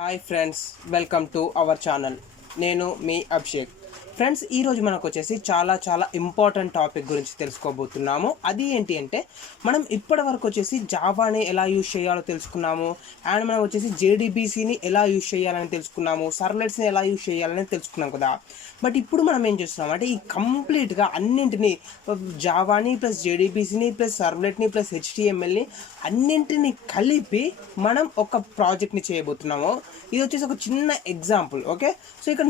Hi friends, welcome to our channel. నేను మీ Abhishek. Friends, ఈరోజు మనకు వచ్చేసి చాలా ఇంపార్టెంట్ టాపిక్ గురించి తెలుసుకోబోతున్నాము. అది ఏంటి అంటే మనం ఇప్పటి వరకు వచ్చేసి జావాని ఎలా యూజ్ చేయాలో తెలుసుకున్నాము, అండ్ మనం వచ్చేసి జేడీబీసీని ఎలా యూజ్ చేయాలని తెలుసుకున్నాము, సర్వ్లెట్స్ని ఎలా యూజ్ చేయాలని తెలుసుకున్నాం కదా. బట్ ఇప్పుడు మనం ఏం చేస్తున్నాం అంటే ఈ కంప్లీట్గా అన్నింటినీ జావాని ప్లస్ జేడీబీసీని ప్లస్ సర్వ్లెట్ని ప్లస్ హెచ్టిఎంఎల్ని అన్నింటినీ కలిపి మనం ఒక ప్రాజెక్ట్ని చేయబోతున్నాము. ఇది వచ్చేసి ఒక చిన్న ఎగ్జాంపుల్. ఓకే, సో ఇక్కడ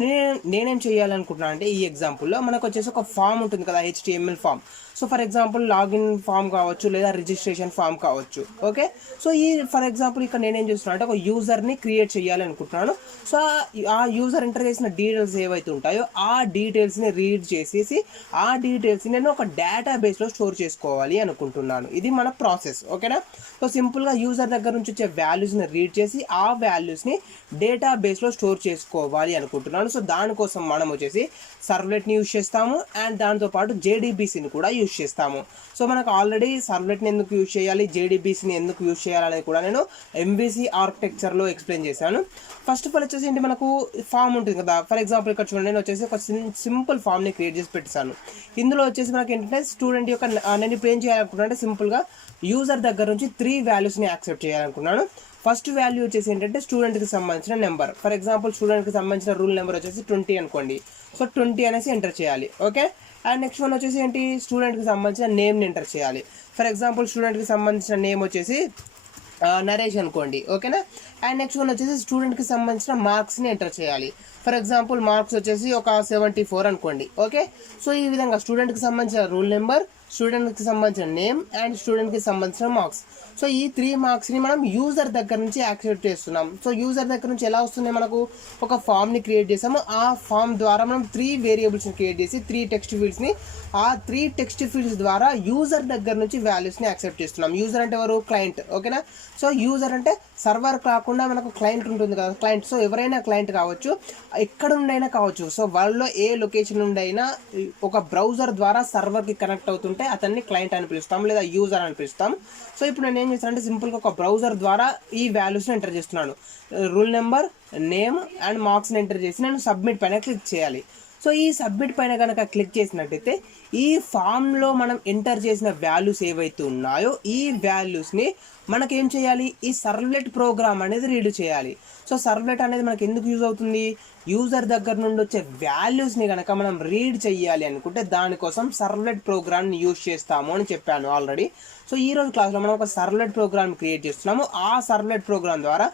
నేనేం చేయాలనుకుంటున్నాను అంటే ఈ ఎగ్జాంపుల్లో మనకు వచ్చేసి ఒక ఫామ్ ఉంటుంది కదా, HTML form. So for example login form కావచ్చు లేదా రిజిస్ట్రేషన్ ఫామ్ కావచ్చు. ఓకే, సో ఈ ఫర్ ఎగ్జాంపుల్ ఇక్కడ నేనేం చేస్తున్నాను అంటే ఒక యూజర్ని క్రియేట్ చేయాలి అనుకుంటున్నాను. సో ఆ యూజర్ ఎంటర్ చేసిన డీటెయిల్స్ ఏవైతే ఉంటాయో ఆ డీటెయిల్స్ని రీడ్ చేసేసి ఆ డీటెయిల్స్ని నేను ఒక డేటాబేస్లో స్టోర్ చేసుకోవాలి అనుకుంటున్నాను. ఇది మన ప్రాసెస్. ఓకేనా, సో సింపుల్గా యూజర్ దగ్గర నుంచి వచ్చే వాల్యూస్ని రీడ్ చేసి ఆ వాల్యూస్ని డేటాబేస్లో స్టోర్ చేసుకోవాలి అనుకుంటున్నాను. సో దానికోసం మనం వచ్చేసి సర్వ్లెట్ని యూజ్ చేస్తాము అండ్ దాంతోపాటు జేడీబీసీని కూడా యూజ్ చేస్తాము. సో మనకు ఆల్రెడీ సర్వ్లెట్ని ఎందుకు యూజ్ చేయాలి, జేడీబీసీని ఎందుకు యూజ్ చేయాలనేది కూడా నేను ఎంవీసీ ఆర్కిటెక్చర్లో ఎక్స్ప్లెయిన్ చేశాను. ఫస్ట్ ఆఫ్ ఆల్ వచ్చేసి ఏంటి, మనకు ఫామ్ ఉంటుంది కదా. ఫర్ ఎగ్జాంపుల్ ఇక్కడ చూడండి, నేను వచ్చేసి ఒక సింపుల్ ఫామ్ని క్రియేట్ చేసి పెట్టాను. ఇందులో వచ్చేసి మనకి ఏంటంటే స్టూడెంట్ యొక్క నేను ఇప్పుడు ఏం చేయాలనుకుంటున్నాను అంటే సింపుల్గా యూజర్ దగ్గర నుంచి 3 వాల్యూస్ని యాక్సెప్ట్ చేయాలనుకున్నాను. ఫస్ట్ వాల్యూ వచ్చేసి ఏంటంటే స్టూడెంట్కి సంబంధించిన నెంబర్. ఫర్ ఎగ్జాంపుల్ స్టూడెంట్కి సంబంధించిన రూల్ నెంబర్ వచ్చేసి 20 అనుకోండి. సో 20 అనేసి ఎంటర్ చేయాలి. ఓకే, అండ్ నెక్స్ట్ వన్ వచ్చేసి ఏంటి, స్టూడెంట్కి సంబంధించిన నేమ్ని ఎంటర్ చేయాలి. ఫర్ ఎగ్జాంపుల్ స్టూడెంట్కి సంబంధించిన నేమ్ వచ్చేసి నరేష్ అనుకోండి. ఓకేనా, అండ్ నెక్స్ట్ వన్ వచ్చేసి స్టూడెంట్కి సంబంధించిన మార్క్స్ని ఎంటర్ చేయాలి. ఫర్ ఎగ్జాంపుల్ మార్క్స్ వచ్చేసి ఒక 74 అనుకోండి. ఓకే, సో ఈ విధంగా స్టూడెంట్కి సంబంధించిన రూల్ నెంబర్, స్టూడెంట్కి సంబంధించిన నేమ్ అండ్ స్టూడెంట్కి సంబంధించిన మార్క్స్. సో ఈ 3 మార్క్స్ని మనం యూజర్ దగ్గర నుంచి యాక్సెప్ట్ చేస్తున్నాం. సో యూజర్ దగ్గర నుంచి ఎలా వస్తున్నాయి, మనకు ఒక ఫామ్ని క్రియేట్ చేసాము. ఆ ఫామ్ ద్వారా మనం 3 వేరియబుల్స్ని క్రియేట్ చేసి 3 టెక్స్ట్ ఫీల్డ్స్ని ఆ 3 టెక్స్ట్ ఫీల్డ్స్ ద్వారా యూజర్ దగ్గర నుంచి వాల్యూస్ని యాక్సెప్ట్ చేస్తున్నాం. యూజర్ అంటే ఎవరు, క్లయింట్. ఓకేనా, సో యూజర్ అంటే సర్వర్ కాకుండా మనకు క్లయింట్ ఉంటుంది కదా, క్లయింట్. సో ఎవరైనా క్లయింట్ కావచ్చు, ఎక్కడ నుండైనా కావచ్చు. సో వరల్డ్లో ఏ లొకేషన్ నుండి అయినా ఒక బ్రౌజర్ ద్వారా సర్వర్కి కనెక్ట్ అవుతుంటే అతన్ని క్లయింట్ అని పిలుస్తాం లేదా యూజర్ అని పిలుస్తాం. సో ఇప్పుడు నేను ఏం చేస్తానంటే సింపుల్గా ఒక బ్రౌజర్ ద్వారా ఈ వాల్యూస్ని ఎంటర్ చేస్తున్నాను. రూల్ నెంబర్, నేమ్ అండ్ మార్క్స్ని ఎంటర్ చేసి నేను సబ్మిట్ పైన క్లిక్ చేయాలి. సో ఈ సబ్మిట్ పైన కనుక క్లిక్ చేసినట్టయితే ఈ ఫామ్లో మనం ఎంటర్ చేసిన వాల్యూస్ ఏవైతే ఉన్నాయో ఈ వాల్యూస్ని మనకేం చేయాలి, ఈ సర్వ్లెట్ ప్రోగ్రామ్ అనేది రీడ్ చేయాలి. సో సర్వ్లెట్ అనేది మనకి ఎందుకు యూజ్ అవుతుంది, యూజర్ దగ్గర నుండి వచ్చే వాల్యూస్ని కనుక మనం రీడ్ చేయాలి అనుకుంటే దానికోసం సర్వ్లెట్ ప్రోగ్రామ్ని యూజ్ చేస్తాము అని చెప్పాను ఆల్రెడీ. సో ఈరోజు క్లాస్లో మనం ఒక సర్వ్లెట్ ప్రోగ్రామ్ క్రియేట్ చేస్తున్నాము. ఆ సర్వ్లెట్ ప్రోగ్రామ్ ద్వారా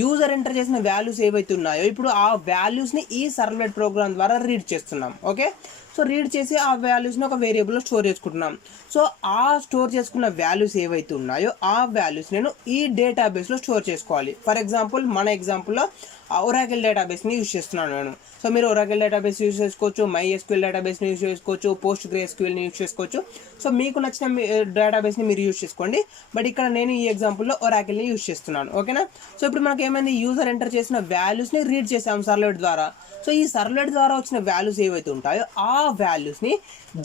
యూజర్ ఎంటర్ చేసిన వాల్యూస్ ఏవైతే ఉన్నాయో ఇప్పుడు ఆ వాల్యూస్ని ఈ సర్వ్లెట్ ప్రోగ్రామ్ ద్వారా రీడ్ చేస్తున్నాం. ఓకే, సో రీడ్ చేసి ఆ వాల్యూస్ని ఒక వేరియబుల్లో స్టోర్ చేసుకుంటున్నాం. సో ఆ స్టోర్ చేసుకున్న వాల్యూస్ ఏవైతే ఉన్నాయో ఆ వాల్యూస్ నేను ఈ డేటాబేస్లో స్టోర్ చేసుకోవాలి. ఫర్ ఎగ్జాంపుల్ మన ఎగ్జాంపుల్లో ఒరాకిల్ డేటాబేస్ని యూజ్ చేస్తున్నాను నేను. సో మీరు ఒరాకిల్ డేటాబేస్ యూజ్ చేసుకోవచ్చు, MySQL డేటాబేస్ని యూజ్ చేసుకోవచ్చు, PostgreSQLని యూజ్ చేసుకోవచ్చు. సో మీకు నచ్చిన డేటాబేస్ని మీరు యూజ్ చేసుకోండి. బట్ ఇక్కడ నేను ఈ ఎగ్జాంపుల్లో ఒరాకిల్ని యూజ్ చేస్తున్నాను. ఓకేనా, సో ఇప్పుడు మనకి ఏమైంది, యూజర్ ఎంటర్ చేసిన వాల్యూస్ని రీడ్ చేసాము సర్వ్లెట్ ద్వారా. సో ఈ సర్వ్లెట్ ద్వారా వచ్చిన వాల్యూస్ ఏవైతే ఉంటాయో ఆ వాల్యూస్ని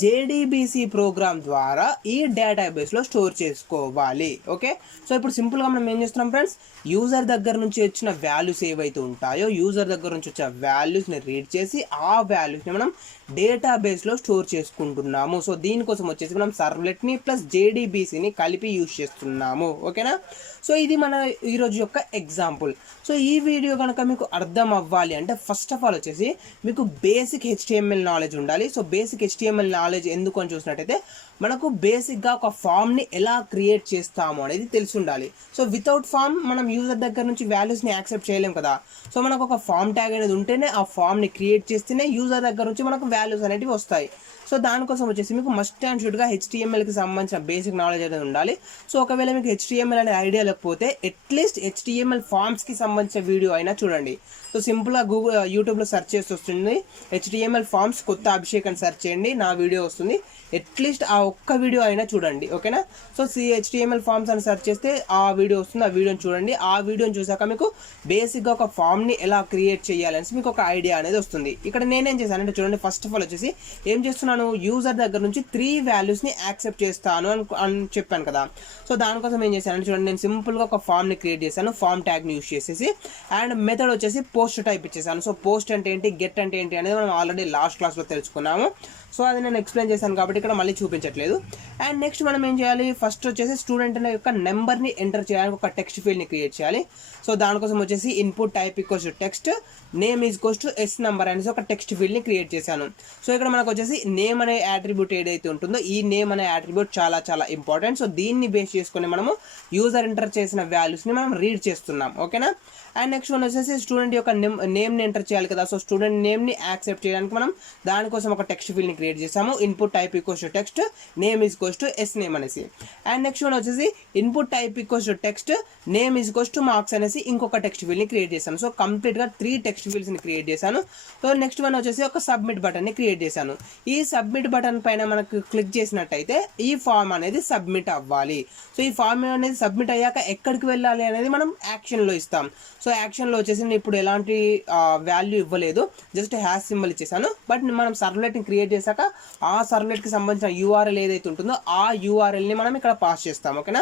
జేడీబీసీ ప్రోగ్రామ్ ద్వారా ఈ డేటాబేస్లో స్టోర్ చేసుకోవాలి. ఓకే, సో ఇప్పుడు సింపుల్గా మనం ఏం చేస్తున్నాం ఫ్రెండ్స్, యూజర్ దగ్గర నుంచి వచ్చిన వాల్యూస్ ఏవైతే ఉంటాయో యూజర్ దగ్గర నుంచి వచ్చే వాల్యూస్ని రీడ్ చేసి ఆ వాల్యూస్ని మనం డేటాబేస్లో స్టోర్ చేసుకుంటున్నాము. సో దీనికోసం వచ్చేసి మనం సర్వ్లెట్ని ప్లస్ జేడీబీసీని కలిపి యూజ్ చేస్తున్నాము. ఓకేనా, సో ఇది మన ఈరోజు యొక్క ఎగ్జాంపుల్. సో ఈ వీడియో కనుక మీకు అర్థం అవ్వాలి అంటే ఫస్ట్ ఆఫ్ ఆల్ వచ్చేసి మీకు బేసిక్ హెచ్టిఎంఎల్ నాలెడ్జ్ ఉండాలి. సో బేసిక్ హెచ్టిఎంఎల్ నాలెడ్జ్ ఎందుకు అని చూసినట్టయితే మనకు బేసిక్గా ఒక ఫామ్ని ఎలా క్రియేట్ చేస్తాము అనేది తెలిసి ఉండాలి. సో వితౌట్ ఫామ్ మనం యూజర్ దగ్గర నుంచి వాల్యూస్ని యాక్సెప్ట్ చేయలేం కదా. సో మనకు ఒక ఫామ్ ట్యాగ్ అనేది ఉంటేనే ఆ ఫామ్ని క్రియేట్ చేస్తేనే యూజర్ దగ్గర నుంచి మనకు వాల్యూస్ అనేవి వస్తాయి. సో దానికోసం వచ్చేసి మీకు మస్ట్ అండ్ షుడ్గా హెచ్టిఎంఎల్కి సంబంధించిన బేసిక్ నాలెడ్జ్ అనేది ఉండాలి. సో ఒకవేళ మీకు హెచ్టిఎంఎల్ అనే ఐడియా లేకపోతే అట్లీస్ట్ హెచ్టిఎంఎల్ ఫామ్స్కి సంబంధించిన వీడియో అయినా చూడండి. సో సింపుల్గా యూట్యూబ్లో సెర్చ్ చేసి వస్తుంది హెచ్టిఎంఎల్ ఫామ్స్ కొత్త అభిషేక్ అభిషేక్ అని సెర్చ్ చేయండి, నా వీడియో వస్తుంది. అట్లీస్ట్ ఆ ఒక్క వీడియో అయినా చూడండి, ఓకేనా. సో HTML ఫామ్స్ అని సెర్చ్ చేస్తే ఆ వీడియో వస్తుంది, ఆ వీడియోని చూడండి. ఆ వీడియోని చూసాక మీకు బేసిక్గా ఒక ఫామ్ని ఎలా క్రియేట్ చేయాలనేసి మీకు ఒక ఐడియా అనేది వస్తుంది. ఇక్కడ నేనేం చేశానంటే చూడండి, ఫస్ట్ ఆఫ్ ఆల్ వచ్చేసి ఏం చేస్తున్నాను, యూజర్ దగ్గర నుంచి 3 వాల్యూస్ని యాక్సెప్ట్ చేస్తాను అని చెప్పాను కదా. సో దానికోసం ఏం చేశానంటే చూడండి, నేను సింపుల్గా ఒక ఫామ్ని క్రియేట్ చేశాను, ఫామ్ ట్యాగ్ని యూజ్ చేసేసి. అండ్ మెథడ్ వచ్చేసి పోస్ట్ టైప్ ఇచ్చేసాను. సో పోస్ట్ అంటే ఏంటి, గెట్ అంటే ఏంటి అనేది మనం ఆల్రెడీ లాస్ట్ క్లాస్లో తెలుసుకున్నాము. సో అది నేను ఎక్స్ప్లెయిన్ చేశాను కాబట్టి ఇక్కడ మళ్ళీ చూపించట్లేదు. అండ్ నెక్స్ట్ మనం ఏం చేయాలి, ఫస్ట్ వచ్చేసి స్టూడెంట్ అనే యొక్క నెంబర్ని ఎంటర్ చేయడానికి ఒక టెక్స్ట్ ఫీల్డ్ని క్రియేట్ చేయాలి. సో దానికోసం వచ్చేసి input type equals to text, name equals to S number అనేసి ఒక టెక్స్ట్ ఫీల్డ్ని క్రియేట్ చేశాను. సో ఇక్కడ మనకు వచ్చేసి నేమ్ అనే యాట్రిబ్యూట్ ఏదైతే ఉంటుందో ఈ నేమ్ అనే యాట్రిబ్యూట్ చాలా చాలా ఇంపార్టెంట్. సో దీన్ని బేస్ చేసుకొని మనము యూజర్ ఎంటర్ చేసిన వాల్యూస్ని మనం రీడ్ చేస్తున్నాం, ఓకేనా. అండ్ నెక్స్ట్ వన్ వచ్చేసి స్టూడెంట్ యొక్క నేమ్ని ఎంటర్ చేయాలి కదా. సో స్టూడెంట్ నేమ్ని యాక్సెప్ట్ చేయడానికి మనం దానికోసం ఒక టెక్స్ట్ ఫీల్డ్ని క్రియేట్ చేసాము, input type equals to text, name equals to S name అనేసి. అండ్ నెక్స్ట్ వన్ వచ్చేసి input type equals to text, name equals to marks అనేసి ఇంకొక టెక్స్ట్ ఫీల్డ్ని క్రియేట్ చేశాను. సో కంప్లీట్గా 3 టెక్స్ట్ ఫీల్డ్స్ని క్రియేట్ చేశాను. సో నెక్స్ట్ వన్ వచ్చేసి ఒక సబ్మిట్ బటన్ని క్రియేట్ చేశాను. ఈ సబ్మిట్ బటన్ పైన మనకు క్లిక్ చేసినట్టయితే ఈ ఫామ్ అనేది సబ్మిట్ అవ్వాలి. సో ఈ ఫామ్ అనేది సబ్మిట్ అయ్యాక ఎక్కడికి వెళ్ళాలి అనేది మనం యాక్షన్లో ఇస్తాం. సో యాక్షన్లో వచ్చేసి నేను ఇప్పుడు ఎలాంటి వాల్యూ ఇవ్వలేదు, జస్ట్ హ్యాష్ సింబల్ ఇచ్చేసాను. బట్ మనం సర్వ్లెట్ని క్రియేట్ చేశాక ఆ సర్వ్లెట్కి సంబంధించిన URL ఏదైతే ఉంటుందో ఆ URLని మనం ఇక్కడ పాస్ చేస్తాం, ఓకేనా.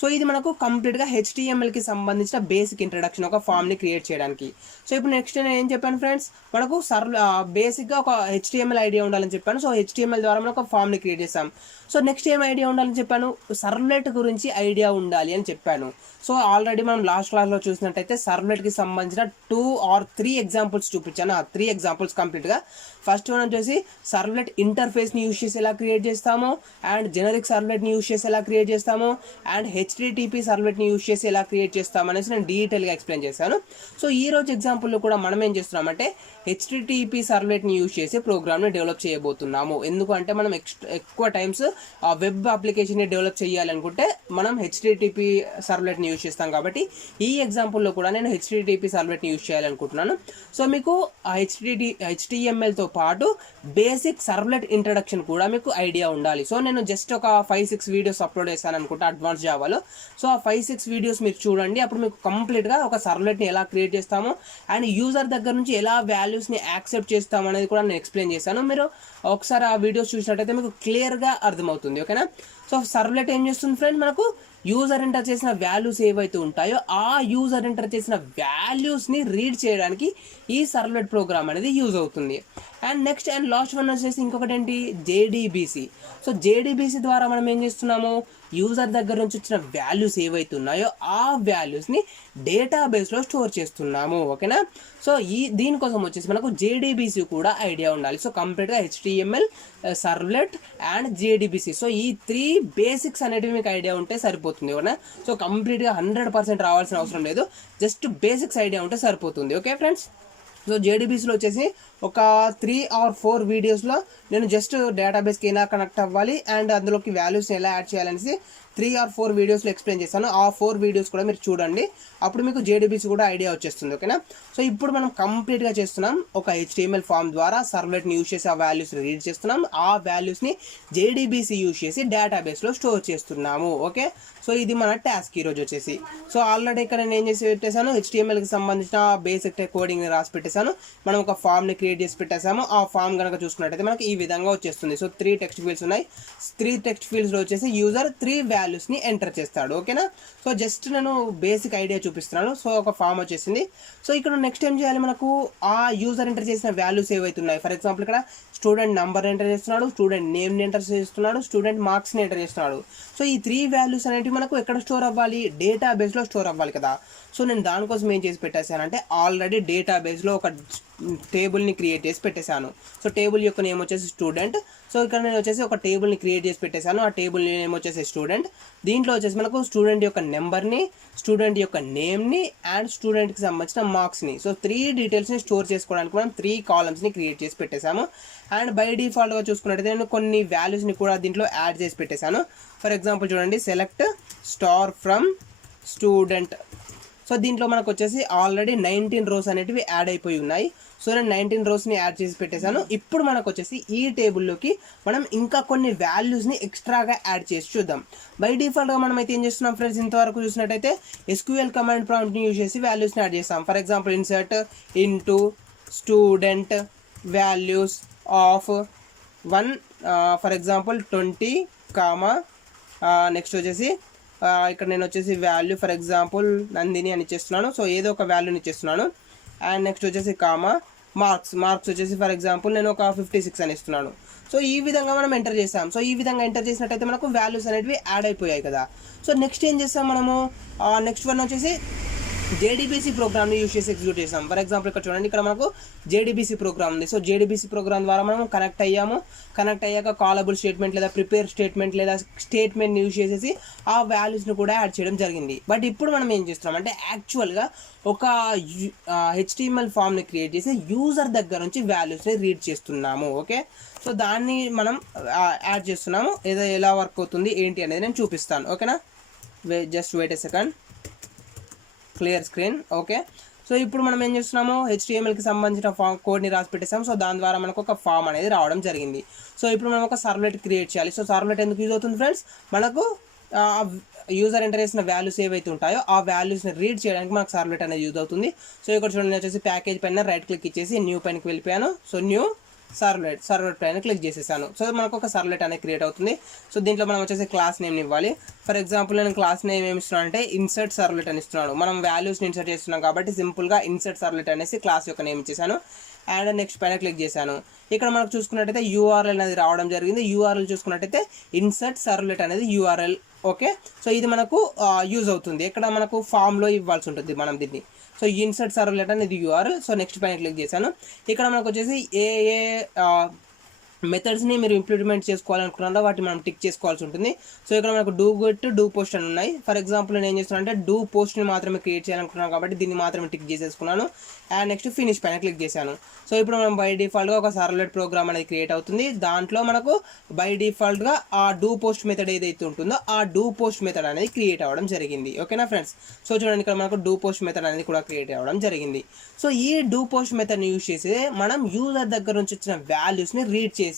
సో ఇది మనకు కంప్లీట్గా HTMLకి సంబంధించిన బేసిక్ ఇంట్రడక్షన్, ఒక ఫామ్ని క్రియేట్ చేయడానికి. సో ఇప్పుడు నెక్స్ట్ నేను ఏం చెప్పాను ఫ్రెండ్స్, మనకు బేసిక్గా ఒక HTML ఐడియా ఉండాలని చెప్పాను. సో HTML ద్వారా మనం ఒక ఫామ్ని క్రియేట్ చేస్తాం. సో నెక్స్ట్ ఏం ఐడియా ఉండాలని చెప్పాను, సర్వ్లెట్ గురించి ఐడియా ఉండాలి అని చెప్పాను. సో ఆల్రెడీ మనం లాస్ట్ క్లాస్లో చూసినట్టయితే సర్వ్లెట్కి సంబంధించిన 2 or 3 ఎగ్జాంపుల్స్ చూపించాను. ఆ 3 ఎగ్జాంపుల్స్ కంప్లీట్గా ఫస్ట్ వన్ వచ్చేసి సర్వ్లెట్ ఇంటర్ఫేస్ని యూజ్ చేసి ఎలా క్రియేట్ చేస్తాము, అండ్ జెనరిక్ సర్వ్లెట్ని యూజ్ చేసి ఎలా క్రియేట్ చేస్తాము, అండ్ HTTP సర్వ్లెట్ని యూజ్ చేసి ఎలా క్రియేట్ చేస్తాము అనేసి నేను డీటెయిల్గా ఎక్స్ప్లెయిన్ చేశాను. సో ఈ రోజు ఎగ్జాంపుల్లో కూడా మనం ఏం చేస్తున్నామంటే HTTP సర్వ్లెట్ని యూజ్ చేసి ప్రోగ్రామ్ని డెవలప్ చేయబోతున్నాము. ఎందుకంటే మనం ఎక్కువ టైమ్స్ వెబ్ అప్లికేషన్ని డెవలప్ చేయాలనుకుంటే మనం HTTP సర్వ్లెట్ని యూజ్ చేస్తాం. కాబట్టి ఈ ఎగ్జాంపుల్లో కూడా నేను HTTP సర్వ్లెట్ని యూజ్ చేయాలనుకుంటున్నాను. సో మీకు HTMLతో పాటు బేసిక్ సర్వ్లెట్ ఇంట్రడక్షన్ కూడా మీకు ఐడియా ఉండాలి. సో నేను జస్ట్ ఒక 5-6 వీడియోస్ అప్లోడ్ చేశాను అనుకుంటా అడ్వాన్స్ జావాలో. సో ఆ 5-6 వీడియోస్ మీరు చూడండి, అప్పుడు మీకు కంప్లీట్గా ఒక సర్వ్లెట్ని ఎలా క్రియేట్ చేస్తామో అండ్ యూజర్ దగ్గర నుంచి ఎలా వాల్యూస్ని యాక్సెప్ట్ చేస్తాం అనేది కూడా నేను ఎక్స్ప్లెయిన్ చేశాను. మీరు ఒకసారి ఆ వీడియోస్ చూసినట్టయితే మీకు క్లియర్గా అర్థమవుతుంది, ఓకేనా. సో సర్వ్లెట్ ఏం చేస్తుంది ఫ్రెండ్, మనకు యూజర్ ఎంటర్ చేసిన వాల్యూస్ ఏవైతే ఉంటాయో ఆ యూజర్ ఎంటర్ చేసిన వాల్యూస్ని రీడ్ చేయడానికి ఈ సర్వ్లెట్ ప్రోగ్రామ్ అనేది యూజ్ అవుతుంది. And next and last one వచ్చేసి ఇంకొకటి ఏంటి, JDBC. సో JDBC ద్వారా మనం ఏం చేస్తున్నాము, యూజర్ దగ్గర నుంచి వచ్చిన వాల్యూస్ ఏవైతే ఉన్నాయో ఆ వాల్యూస్ని డేటాబేస్లో స్టోర్ చేస్తున్నాము, ఓకేనా. సో దీనికోసం వచ్చేసి మనకు JDBC కూడా ఐడియా ఉండాలి. సో కంప్లీట్గా HTML, servlet and JDBC. So ఈ 3 బేసిక్స్ అనేటివి మీకు ఐడియా ఉంటే సరిపోతుంది, ఓకేనా. సో కంప్లీట్గా 100% రావాల్సిన అవసరం లేదు, జస్ట్ బేసిక్స్ ఐడియా ఉంటే సరిపోతుంది, ఓకే ఫ్రెండ్స్. సో JDBCలో వచ్చేసి ఒక 3 or 4 వీడియోస్లో నేను జస్ట్ డేటాబేస్కి ఎలా కనెక్ట్ అవ్వాలి అండ్ అందులోకి వాల్యూస్ని ఎలా యాడ్ చేయాలనేసి 3 or 4 వీడియోస్లో ఎక్స్ప్లెయిన్ చేశాను. ఆ 4 వీడియోస్ కూడా మీరు చూడండి, అప్పుడు మీకు JDBC కూడా ఐడియా వచ్చేస్తుంది, ఓకేనా. సో ఇప్పుడు మనం కంప్లీట్గా చేస్తున్నాం, ఒక HTML ఫామ్ ద్వారా సర్వ్లెట్ని యూజ్ చేసి ఆ వాల్యూస్ని రీడ్ చేస్తున్నాం, ఆ వాల్యూస్ని JDBC యూజ్ చేసి డేటాబేస్లో స్టోర్ చేస్తున్నాము, ఓకే. సో ఇది మన టాస్క్ ఈరోజు వచ్చేసి. సో ఆల్రెడీ ఇక్కడ నేను ఏం చేసి పెట్టేశాను, HTMLకి సంబంధించిన బేసిక్ కోడింగ్ని రాసి పెట్టేశాను. మనం ఒక ఫామ్ని క్రియేట్ చేసి పెట్టేసాము. ఆ ఫామ్ కనుక చూసుకున్నట్టయితే మనకి ఈ విధంగా వచ్చేస్తుంది. సో 3 టెక్స్ట్ ఫీల్డ్స్ ఉన్నాయి. 3 టెక్స్ట్ ఫీల్డ్స్లో వచ్చేసి యూజర్ 3 వాల్యూస్ని ఎంటర్ చేస్తాడు, ఓకేనా. సో జస్ట్ నేను బేసిక్ ఐడియా చూపిస్తున్నాను. సో ఒక ఫామ్ వచ్చేసింది. సో ఇక్కడ నెక్స్ట్ ఏం చేయాలి, మనకు ఆ యూజర్ ఎంటర్ చేసిన వాల్యూస్ ఏవైతే ఉన్నాయి, ఫర్ ఎగ్జాంపుల్ ఇక్కడ స్టూడెంట్ నెంబర్ ఎంటర్ చేస్తున్నాడు, స్టూడెంట్ నేమ్ని ఎంటర్ చేస్తున్నాడు, స్టూడెంట్ మార్క్స్ని ఎంటర్ చేస్తున్నాడు. సో ఈ 3 వాల్యూస్ అనేవి మనకు ఎక్కడ స్టోర్ అవ్వాలి, డేటాబేస్లో స్టోర్ అవ్వాలి కదా. సో నేను దానికోసం ఏం చేసి పెట్టేశానంటే ఆల్రెడీ డేటాబేస్లో ఒక టేబుల్ని క్రియేట్ చేసి పెట్టేశాను. సో టేబుల్ యొక్క నేమ్ వచ్చేసి స్టూడెంట్. సో ఇక్కడ నేను వచ్చేసి ఒక టేబుల్ని క్రియేట్ చేసి పెట్టేశాను. ఆ టేబుల్ నేమ్ వచ్చేసి స్టూడెంట్. దీంట్లో వచ్చేసి మనకు స్టూడెంట్ యొక్క నెంబర్ని, స్టూడెంట్ యొక్క నేమ్ని అండ్ స్టూడెంట్కి సంబంధించిన మార్క్స్ని, సో 3 డీటెయిల్స్ని స్టోర్ చేసుకోవడానికి మనం 3 కాలమ్స్ని క్రియేట్ చేసి పెట్టేశాము. అండ్ బై డిఫాల్ట్గా చూసుకున్నట్టయితే నేను కొన్ని వాల్యూస్ని కూడా దీంట్లో యాడ్ చేసి పెట్టేశాను. ఫర్ ఎగ్జాంపుల్ చూడండి, select star from student. So దీంట్లో మనకు వచ్చేసి ఆల్రెడీ 19 రోస్ అనేటివి యాడ్ అయిపోయి ఉన్నాయి. సో నేను 19 రోస్ని యాడ్ చేసి పెట్టేశాను. ఇప్పుడు మనకు వచ్చేసి ఈ టేబుల్లోకి మనం ఇంకా కొన్ని వాల్యూస్ని ఎక్స్ట్రాగా యాడ్ చేసి చూద్దాం. బై డిఫాల్ట్గా మనం అయితే ఏం చేస్తున్నాం ఫ్రెండ్స్, ఇంతవరకు చూసినట్టయితే ఎస్క్యూఎల్ కమాండ్ ప్రాంప్ట్ని యూజ్ చేసి వాల్యూస్ని యాడ్ చేస్తాం. For example insert into student values of 1 for example 20 comma next వచ్చేసి ఇక్కడ నేను వచ్చేసి వాల్యూ ఫర్ ఎగ్జాంపుల్ నందిని అని ఇచ్చేస్తున్నాను. సో ఏదో ఒక వాల్యూని ఇచ్చేస్తున్నాను. అండ్ నెక్స్ట్ వచ్చేసి కామా మార్క్స్ వచ్చేసి ఫర్ ఎగ్జాంపుల్ నేను ఒక 56 అని ఇస్తున్నాను. సో ఈ విధంగా మనం ఎంటర్ చేసాం. సో ఈ విధంగా ఎంటర్ చేసినట్టయితే మనకు వాల్యూస్ అనేటివి యాడ్ అయిపోయాయి కదా. సో నెక్స్ట్ ఏం చేస్తాం మనము, నెక్స్ట్ వన్ వచ్చేసి JDBC ప్రోగ్రామ్ని యూజ్ చేసి ఎగ్జిక్యూట్ చేసాం. ఫర్ ఎగ్జాంపుల్ ఇక్కడ చూడండి, ఇక్కడ మనకు JDBC ప్రోగ్రామ్ ఉంది. సో JDBC ప్రోగ్రామ్ ద్వారా మనం కనెక్ట్ అయ్యాక కాలబుల్ స్టేట్మెంట్ లేదా ప్రిపేర్ స్టేట్మెంట్ లేదా స్టేట్మెంట్ని యూజ్ చేసేసి ఆ వాల్యూస్ని కూడా యాడ్ చేయడం జరిగింది. బట్ ఇప్పుడు మనం ఏం చేస్తున్నాం అంటే యాక్చువల్గా ఒక HTML ఫామ్ని క్రియేట్ చేసి యూజర్ దగ్గర నుంచి వాల్యూస్ని రీడ్ చేస్తున్నాము. ఓకే, సో దాన్ని మనం యాడ్ చేస్తున్నాము. ఎలా వర్క్ అవుతుంది ఏంటి అనేది నేను చూపిస్తాను. ఓకేనా, just wait a second. Clear screen. Okay, so ఇప్పుడు మనం ఏం చేస్తున్నాము, HTMLకి సంబంధించిన కోడ్ని రాసి పెట్టేసాము. సో దాని ద్వారా మనకు ఒక ఫామ్ అనేది రావడం జరిగింది. సో ఇప్పుడు మనం ఒక సర్వ్లెట్ క్రియేట్ చేయాలి. సో సర్వ్లెట్ ఎందుకు యూజ్ అవుతుంది ఫ్రెండ్స్, మనకు యూజర్ ఎంటర్ చేసిన వాల్యూస్ ఏవైతే ఉంటాయో ఆ వాల్యూస్ని రీడ్ చేయడానికి మనకు సర్వ్లెట్ అనేది యూజ్ అవుతుంది. సో ఇక్కడ చూడండి, వచ్చేసి ప్యాకేజ్ పైన రైట్ క్లిక్ ఇచ్చేసి న్యూ పైనకి వెళ్ళిపోయాను. సో న్యూ సర్వ్లెట్ పైన క్లిక్ చేసేసాను. సో మనకు ఒక సర్వ్లెట్ అనేది క్రియేట్ అవుతుంది. సో దీంట్లో మనం వచ్చేసి క్లాస్ నేమ్ని ఇవ్వాలి. ఫర్ ఎగ్జాంపుల్ నేను క్లాస్ నేమ్ ఏమి ఇస్తున్నాను అంటే ఇన్సర్ట్ సర్వ్లెట్ అని ఇస్తున్నాను. మనం వాల్యూస్ని ఇన్సర్ట్ చేస్తున్నాం కాబట్టి సింపుల్గా ఇన్సర్ట్ సర్వ్లెట్ అనేసి క్లాస్ యొక్క నేమ్ ఇచ్చేసాను. అండ్ నెక్స్ట్ పైన క్లిక్ చేశాను. ఇక్కడ మనకు చూసుకున్నట్టయితే URL అనేది రావడం జరిగింది. URL చూసుకున్నట్టయితే ఇన్సర్ట్ సర్వ్లెట్ అనేది URL. ఓకే, సో ఇది మనకు యూజ్ అవుతుంది. ఇక్కడ మనకు ఫామ్లో ఇవ్వాల్సి ఉంటుంది మనం దీన్ని. సో ఇన్సర్ట్ సర్వ్లెట్ అనేది URL. సో నెక్స్ట్ పైన క్లిక్ చేశాను. ఇక్కడ మనకు వచ్చేసి ఏ మెథడ్స్ని మీరు ఇంప్లిమెంట్ చేసుకోవాలనుకున్నారో వాటిని మనం టిక్ చేసుకోవాల్సి ఉంటుంది. సో ఇక్కడ మనకు డూ గెట్ డూ పోస్ట్ అని ఉన్నాయి. ఫర్ ఎగ్జాంపుల్ నేను ఏం చేస్తున్నాను అంటే డూ పోస్ట్ని మాత్రమే క్రియేట్ చేయాలనుకున్నాను కాబట్టి దీన్ని మాత్రమే టిక్ చేసేసుకున్నాను. అండ్ నెక్స్ట్ ఫినిష్ పైన క్లిక్ చేశాను. సో ఇప్పుడు మనం బై డిఫాల్ట్గా ఒక సర్వ్లెట్ ప్రోగ్రామ్ అనేది క్రియేట్ అవుతుంది. దాంట్లో మనకు బై డిఫాల్ట్గా ఆ డూ పోస్ట్ మెథడ్ ఏదైతే ఉంటుందో ఆ డూ పోస్ట్ మెథడ్ అనేది క్రియేట్ అవ్వడం జరిగింది. ఓకేనా ఫ్రెండ్స్, సో చూడండి ఇక్కడ మనకు డూ పోస్ట్ మెథడ్ అనేది కూడా క్రియేట్ అవ్వడం జరిగింది. సో ఈ డూ పోస్ట్ మెథడ్ని యూజ్ చేసి మనం యూజర్ దగ్గర నుంచి వచ్చిన వాల్యూస్ని రీడ్ చేసి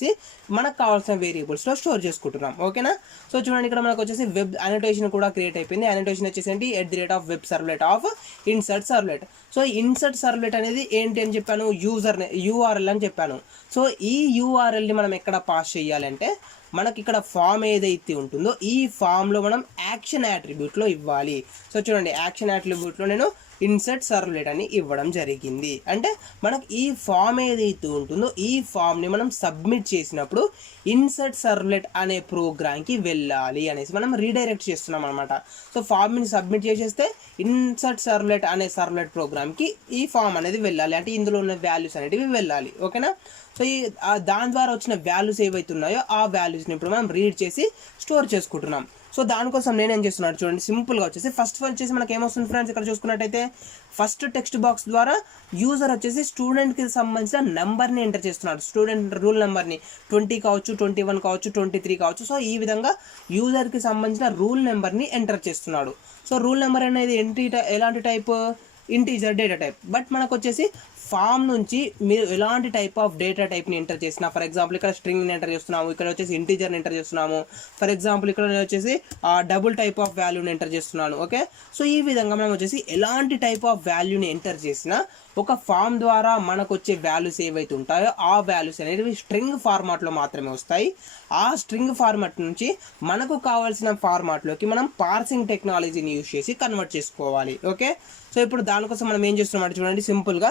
మనకు కావాల్సిన వేరియబుల్స్లో స్టోర్ చేసుకుంటున్నాం. ఓకేనా, సో చూడండి ఇక్కడ మనకు వచ్చేసి వెబ్ అనోటేషన్ కూడా క్రియేట్ అయిపోయింది. అనోటేషన్ వచ్చేసి @web servlet of insert servlet. So insert servlet అనేది ఏంటి అని చెప్పాను, URL అని చెప్పాను. సో ఈ URLని మనం ఎక్కడ పాస్ చేయాలంటే మనకి ఇక్కడ ఫామ్ ఏదైతే ఉంటుందో ఈ ఫామ్లో మనం యాక్షన్ యాట్రిబ్యూట్లో ఇవ్వాలి. సో చూడండి, యాక్షన్ యాట్రిబ్యూట్లో నేను ఇన్సర్ట్ సర్వ్లెట్ అని ఇవ్వడం జరిగింది. అంటే మనకు ఈ ఫామ్ ఏదైతే ఉంటుందో ఈ ఫామ్ని మనం సబ్మిట్ చేసినప్పుడు ఇన్సర్ట్ సర్వ్లెట్ అనే ప్రోగ్రామ్కి వెళ్ళాలి అనేసి మనం రీడైరెక్ట్ చేస్తున్నాం అనమాట. సో ఫామ్ని సబ్మిట్ చేసేస్తే ఇన్సర్ట్ సర్వ్లెట్ అనే సర్వ్లెట్ ప్రోగ్రామ్కి ఈ ఫామ్ అనేది వెళ్ళాలి, అంటే ఇందులో ఉన్న వాల్యూస్ అనేటివి వెళ్ళాలి. ఓకేనా, సో ఈ దాని ద్వారా వచ్చిన వాల్యూస్ ఏవైతే ఉన్నాయో ఆ వాల్యూస్ని ఇప్పుడు మనం రీడ్ చేసి స్టోర్ చేసుకుంటున్నాం. సో దానికోసం నేనేం చేస్తున్నాను చూడండి, సింపుల్గా వచ్చేసి ఫస్ట్ వచ్చేసి మనకి ఏమొస్తుంది ఫ్రెండ్స్, ఇక్కడ చూసుకున్నట్టయితే ఫస్ట్ టెక్స్ట్ బాక్స్ ద్వారా యూజర్ వచ్చేసి స్టూడెంట్కి సంబంధించిన నెంబర్ని ఎంటర్ చేస్తున్నాడు. స్టూడెంట్ రూల్ నెంబర్ని 20 కావచ్చు, 21 కావచ్చు, 23 కావచ్చు. సో ఈ విధంగా యూజర్కి సంబంధించిన రూల్ నెంబర్ని ఎంటర్ చేస్తున్నాడు. సో రూల్ నెంబర్ అనేది ఎలాంటి type, integer data type. But మనకు వచ్చేసి ఫామ్ నుంచి మీరు ఎలాంటి టైప్ ఆఫ్ డేటా టైప్ని ఎంటర్ చేసినా, ఫర్ ఎగ్జాంపుల్ ఇక్కడ స్ట్రింగ్ని ఎంటర్ చేస్తున్నాము, ఇక్కడ వచ్చేసి ఇంటీజర్ని ఎంటర్ చేస్తున్నాము, ఫర్ ఎగ్జాంపుల్ ఇక్కడ వచ్చేసి డబుల్ టైప్ ఆఫ్ వాల్యూని ఎంటర్ చేస్తున్నాను. ఓకే, సో ఈ విధంగా మనం వచ్చేసి ఎలాంటి టైప్ ఆఫ్ వాల్యూని ఎంటర్ చేసినా ఒక ఫామ్ ద్వారా మనకు వచ్చే వాల్యూస్ ఏవైతే ఉంటాయో ఆ వాల్యూస్ అనేవి స్ట్రింగ్ ఫార్మాట్లో మాత్రమే వస్తాయి. ఆ స్ట్రింగ్ ఫార్మాట్ నుంచి మనకు కావాల్సిన ఫార్మాట్లోకి మనం పార్సింగ్ టెక్నాలజీని యూజ్ చేసి కన్వర్ట్ చేసుకోవాలి. ఓకే, సో ఇప్పుడు దానికోసం మనం ఏం చేస్తున్నాం అంటే చూడండి, సింపుల్గా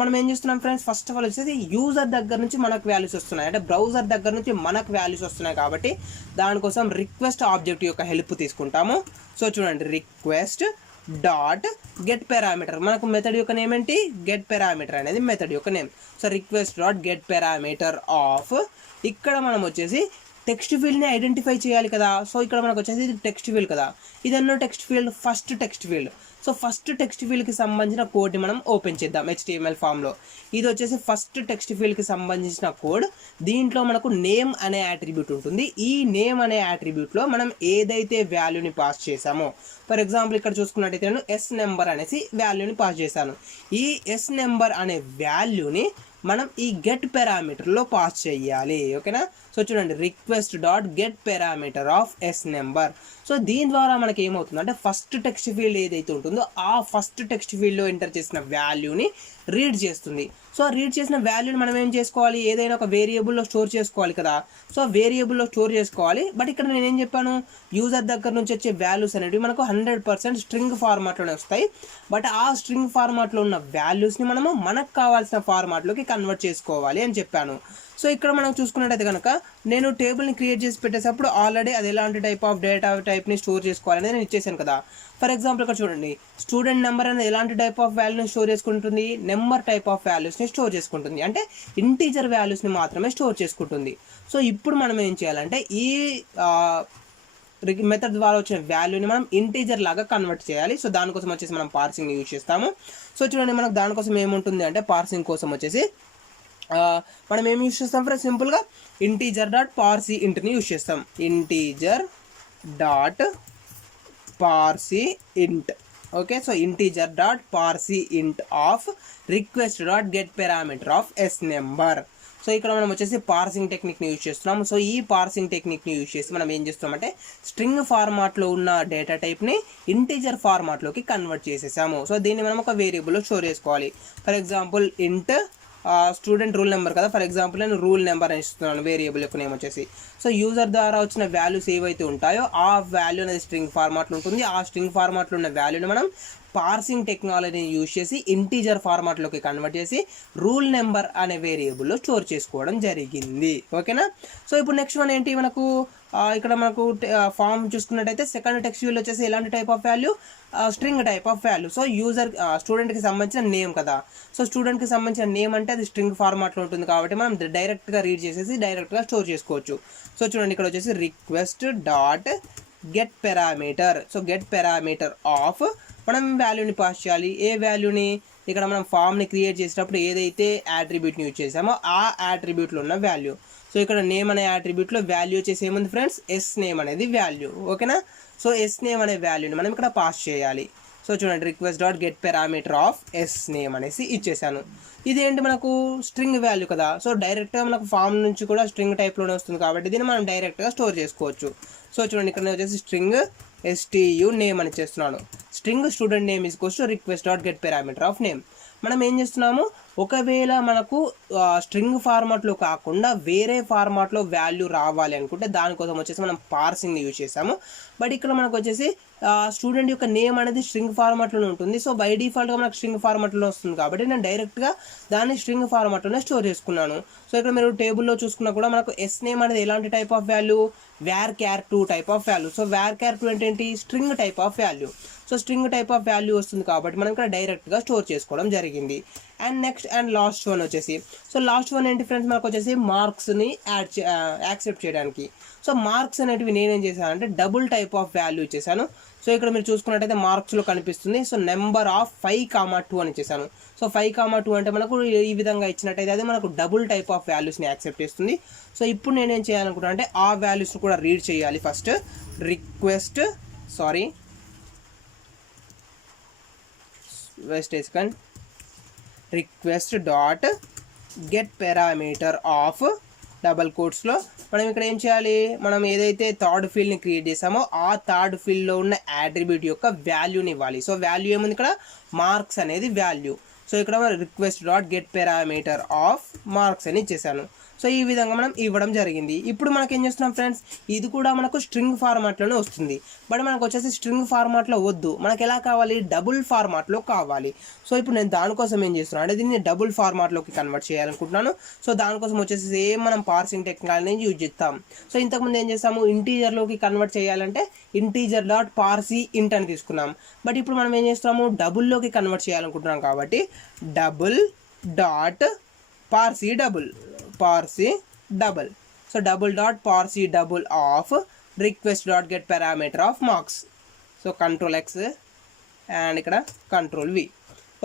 మనం ఏం చేస్తున్నాం ఫ్రెండ్స్, ఫస్ట్ ఆఫ్ ఆల్ వచ్చేసి యూజర్ దగ్గర నుంచి మనకు వాల్యూస్ వస్తున్నాయి, అంటే బ్రౌజర్ దగ్గర నుంచి మనకు వాల్యూస్ వస్తున్నాయి కాబట్టి దానికోసం రిక్వెస్ట్ ఆబ్జెక్ట్ యొక్క హెల్ప్ తీసుకుంటాము. సో చూడండి, రిక్వెస్ట్ డాట్ గెట్ పారామీటర్, మనకు మెథడ్ యొక్క నేమ్ ఏంటి, గెట్ పారామీటర్ అనేది మెథడ్ యొక్క నేమ్. So request dot get parameter of, ఇక్కడ మనం వచ్చేసి టెక్స్ట్ ఫీల్డ్ని ఐడెంటిఫై చేయాలి కదా. సో ఇక్కడ మనకు వచ్చేసి ఇది టెక్స్ట్ ఫీల్డ్ కదా, ఇదన్నో text field, first text field. So first text ఫీల్డ్కి సంబంధించిన కోడ్ని మనం ఓపెన్ చేద్దాం HTML ఫామ్లో. ఇది వచ్చేసి ఫస్ట్ టెక్స్ట్ ఫీల్డ్కి సంబంధించిన కోడ్. దీంట్లో మనకు నేమ్ అనే యాట్రిబ్యూట్ ఉంటుంది. ఈ నేమ్ అనే యాట్రిబ్యూట్లో మనం ఏదైతే వాల్యూని పాస్ చేసామో, ఫర్ ఎగ్జాంపుల్ ఇక్కడ చూసుకున్నట్టయితే నేను ఎస్ నెంబర్ అనేసి వాల్యూని పాస్ చేశాను. ఈ ఎస్ నెంబర్ అనే వాల్యూని మనం ఈ గెట్ పారామీటర్లో పాస్ చేయాలి. ఓకేనా. సో చూడండి, request dot get parameter of S number. So దీని ద్వారా మనకి ఏమవుతుంది అంటే ఫస్ట్ టెక్స్ట్ ఫీల్డ్ ఏదైతే ఉంటుందో ఆ ఫస్ట్ టెక్స్ట్ ఫీల్డ్లో ఎంటర్ చేసిన వాల్యూని రీడ్ చేస్తుంది. సో రీడ్ చేసిన వాల్యూని మనం ఏం చేసుకోవాలి, ఏదైనా ఒక వేరియబుల్లో స్టోర్ చేసుకోవాలి కదా. సో వేరియబుల్లో స్టోర్ చేసుకోవాలి. బట్ ఇక్కడ నేను ఏం చెప్పాను, యూజర్ దగ్గర నుంచి వచ్చే వాల్యూస్ అనేవి మనకు 100% స్ట్రింగ్ ఫార్మాట్లోనే వస్తాయి. బట్ ఆ స్ట్రింగ్ ఫార్మాట్లో ఉన్న వాల్యూస్ని మనము మనకు కావాల్సిన ఫార్మాట్లోకి కన్వర్ట్ చేసుకోవాలి అని చెప్పాను. సో ఇక్కడ మనం చూసుకున్నట్టయితే కనుక నేను టేబుల్ని క్రియేట్ చేసి పెట్టేటప్పుడు ఆల్రెడీ అది ఎలాంటి టైప్ ఆఫ్ డేటా టైప్ని స్టోర్ చేసుకోవాలనేది నేను ఇచ్చేసాను కదా. ఫర్ ఎగ్జాంపుల్ ఇక్కడ చూడండి, స్టూడెంట్ నెంబర్ అనేది ఎలాంటి టైప్ ఆఫ్ వాల్యూని స్టోర్ చేసుకుంటుంది, నెంబర్ టైప్ ఆఫ్ వాల్యూస్ని స్టోర్ చేసుకుంటుంది. అంటే ఇంటీజర్ వాల్యూస్ని మాత్రమే స్టోర్ చేసుకుంటుంది. సో ఇప్పుడు మనం ఏం చేయాలంటే ఈ మెథడ్ ద్వారా వచ్చిన వాల్యూని మనం ఇంటీజర్ లాగా కన్వర్ట్ చేయాలి. సో దానికోసం వచ్చేసి మనం పార్సింగ్ని యూజ్ చేస్తాము. సో చూడండి, మనకు దానికోసం ఏముంటుంది అంటే పార్సింగ్ కోసం వచ్చేసి మనం ఏం యూజ్ చేస్తాం ఫ్రెండ్స్, సింపుల్గా ఇంటీజర్ డాట్ పార్సీ ఇంట్ని యూజ్ చేస్తాం. Integer dot parse int. Okay. So integer dot parse int of request dot get parameter of S number. So ఇక్కడ మనం వచ్చేసి పార్సింగ్ టెక్నిక్ని యూజ్ చేస్తున్నాము. సో ఈ పార్సింగ్ టెక్నిక్ని యూజ్ చేసి మనం ఏం చేస్తామంటే స్ట్రింగ్ ఫార్మాట్లో ఉన్న డేటా టైప్ని ఇంటీజర్ ఫార్మాట్లోకి కన్వర్ట్ చేసేసాము. సో దీన్ని మనం ఒక వేరియబుల్లో స్టోర్ చేసుకోవాలి. For example int student roll number కదా. ఫర్ ఎగ్జాంపుల్ నేను రూల్ నెంబర్ అని ఇస్తున్నాను వేరియబుల్ యొక్క నేమ్ వచ్చేసి. సో యూజర్ ద్వారా వచ్చిన వాల్యూస్ ఏవైతే ఉంటాయో ఆ వాల్యూ అనేది స్ట్రింగ్ ఫార్మాట్లో ఉంటుంది. ఆ స్ట్రింగ్ ఫార్మాట్లో ఉన్న వాల్యూని మనం పార్సింగ్ టెక్నాలజీని యూజ్ చేసి ఇంటీజర్ ఫార్మాట్లోకి కన్వర్ట్ చేసి రూల్ నెంబర్ అనే వేరియబుల్లో స్టోర్ చేసుకోవడం జరిగింది. ఓకేనా. సో ఇప్పుడు నెక్స్ట్ వన్ ఏంటి, మనకు ఇక్కడ మనకు ఫామ్ చూసుకున్నట్టయితే సెకండ్ టెక్స్ట్ ఫీల్డ్ వచ్చేసి ఎలాంటి type of value, string type of value. So user స్టూడెంట్కి సంబంధించిన నేమ్ కదా. సో స్టూడెంట్కి సంబంధించిన నేమ్ అంటే అది స్ట్రింగ్ ఫార్మాట్లో ఉంటుంది కాబట్టి మనం డైరెక్ట్గా రీడ్ చేసేసి డైరెక్ట్గా స్టోర్ చేసుకోవచ్చు. సో చూడండి, ఇక్కడ వచ్చేసి request dot get parameter. So get parameter of మనం వాల్యూని పాస్ చేయాలి. ఏ వాల్యూని, ఇక్కడ మనం ఫామ్ని క్రియేట్ చేసేటప్పుడు ఏదైతే యాట్రిబ్యూట్ని యూజ్ చేసామో ఆ యాట్రిబ్యూట్లో ఉన్న వాల్యూ. సో ఇక్కడ నేమ్ అనే యాట్రిబ్యూట్లో వాల్యూ వచ్చేసి ఏముంది ఫ్రెండ్స్, ఎస్ నేమ్ అనేది వాల్యూ. ఓకేనా. సో ఎస్ నేమ్ అనే వాల్యూని మనం ఇక్కడ పాస్ చేయాలి. సో చూడండి, request dot get parameter of S name అనేసి ఇచ్చేసాను. ఇదేంటి మనకు స్ట్రింగ్ వాల్యూ కదా. సో డైరెక్ట్గా మనకు ఫామ్ నుంచి కూడా స్ట్రింగ్ టైప్లోనే వస్తుంది కాబట్టి దీన్ని మనం డైరెక్ట్గా స్టోర్ చేసుకోవచ్చు. సో చూడండి, ఇక్కడ వచ్చేసి స్ట్రింగ్ STU నేమ్ అని చేస్తున్నాను. స్ట్రింగ్ స్టూడెంట్ నేమ్ ఈజ్ కోస్ to request dot get parameter of name. మనం ఏం చేస్తున్నాము, ఒకవేళ మనకు స్ట్రింగ్ ఫార్మాట్లో కాకుండా వేరే ఫార్మాట్లో వాల్యూ రావాలి అనుకుంటే దానికోసం వచ్చేసి మనం పార్సింగ్ని యూజ్ చేసాము. బట్ ఇక్కడ మనకు వచ్చేసి స్టూడెంట్ యొక్క నేమ్ అనేది స్ట్రింగ్ ఫార్మాట్లోనే ఉంటుంది. సో బై డిఫాల్ట్గా మనకు స్ట్రింగ్ ఫార్మాట్లో వస్తుంది కాబట్టి నేను డైరెక్ట్గా దాన్ని స్ట్రింగ్ ఫార్మాట్లోనే స్టోర్ చేసుకున్నాను. సో ఇక్కడ మీరు టేబుల్లో చూసుకున్నా కూడా మనకు ఎస్ నేమ్ అనేది ఎలాంటి type of value, varchar2 type of value. So varchar2 అంటే ఏంటి, string type of value. So string type of value వస్తుంది కాబట్టి మనం ఇక్కడ డైరెక్ట్గా స్టోర్ చేసుకోవడం జరిగింది. And next and last one వచ్చేసి, సో లాస్ట్ వన్ ఏంటి ఫ్రెండ్స్, మనకు వచ్చేసి మార్క్స్ని యాక్సెప్ట్ చేయడానికి. సో మార్క్స్ అనేటివి నేనేం చేశాను అంటే డబుల్ టైప్ ఆఫ్ వాల్యూ ఇచ్చేసాను. సో ఇక్కడ మీరు చూసుకున్నట్టయితే మార్క్స్లో కనిపిస్తుంది. సో నెంబర్ ఆఫ్ 5,2 అని ఇచ్చేసాను. సో 5,2 అంటే మనకు ఈ విధంగా ఇచ్చినట్టయితే అది మనకు డబుల్ టైప్ ఆఫ్ వాల్యూస్ని యాక్సెప్ట్ చేస్తుంది. సో ఇప్పుడు నేనేం చేయాలనుకుంటున్నా అంటే ఆ వాల్యూస్ని కూడా రీడ్ చేయాలి. First request dot get parameter of double కోట్స్లో మనం ఇక్కడ ఏం చేయాలి, మనం ఏదైతే థర్డ్ ఫీల్డ్ని క్రియేట్ చేసామో ఆ థర్డ్ ఫీల్డ్లో ఉన్న యాట్రిబ్యూట్ యొక్క వాల్యూని ఇవ్వాలి. సో వాల్యూ ఏముంది ఇక్కడ, మార్క్స్ అనేది వాల్యూ. సో ఇక్కడ request dot get parameter of marks అని ఇచ్చేసాను. సో ఈ విధంగా మనం ఇవ్వడం జరిగింది. ఇప్పుడు మనకి ఏం చేస్తున్నాం ఫ్రెండ్స్, ఇది కూడా మనకు స్ట్రింగ్ ఫార్మాట్లోనే వస్తుంది. బట్ మనకు వచ్చేసి స్ట్రింగ్ ఫార్మాట్లో వద్దు, మనకి ఎలా కావాలి, డబుల్ ఫార్మాట్లో కావాలి. సో ఇప్పుడు నేను దానికోసం ఏం చేస్తున్నాను అంటే దీన్ని డబుల్ ఫార్మాట్లోకి కన్వర్ట్ చేయాలనుకుంటున్నాను. సో దానికోసం వచ్చేసి సేమ్ మనం పార్సింగ్ టెక్నాలజీని యూజ్ చేస్తాం. సో ఇంతకుముందు ఏం చేస్తాము, ఇంటీజర్లోకి కన్వర్ట్ చేయాలంటే ఇంటీజర్ డాట్ పార్సీ ఇంట్ అని తీసుకున్నాం. బట్ ఇప్పుడు మనం ఏం చేస్తాము, డబుల్లోకి కన్వర్ట్ చేయాలనుకుంటున్నాం కాబట్టి double dot Parsi double. So double dot Parsi double of request dot get parameter of marks. So Ctrl+X and ఇక్కడ కంట్రోల్ V.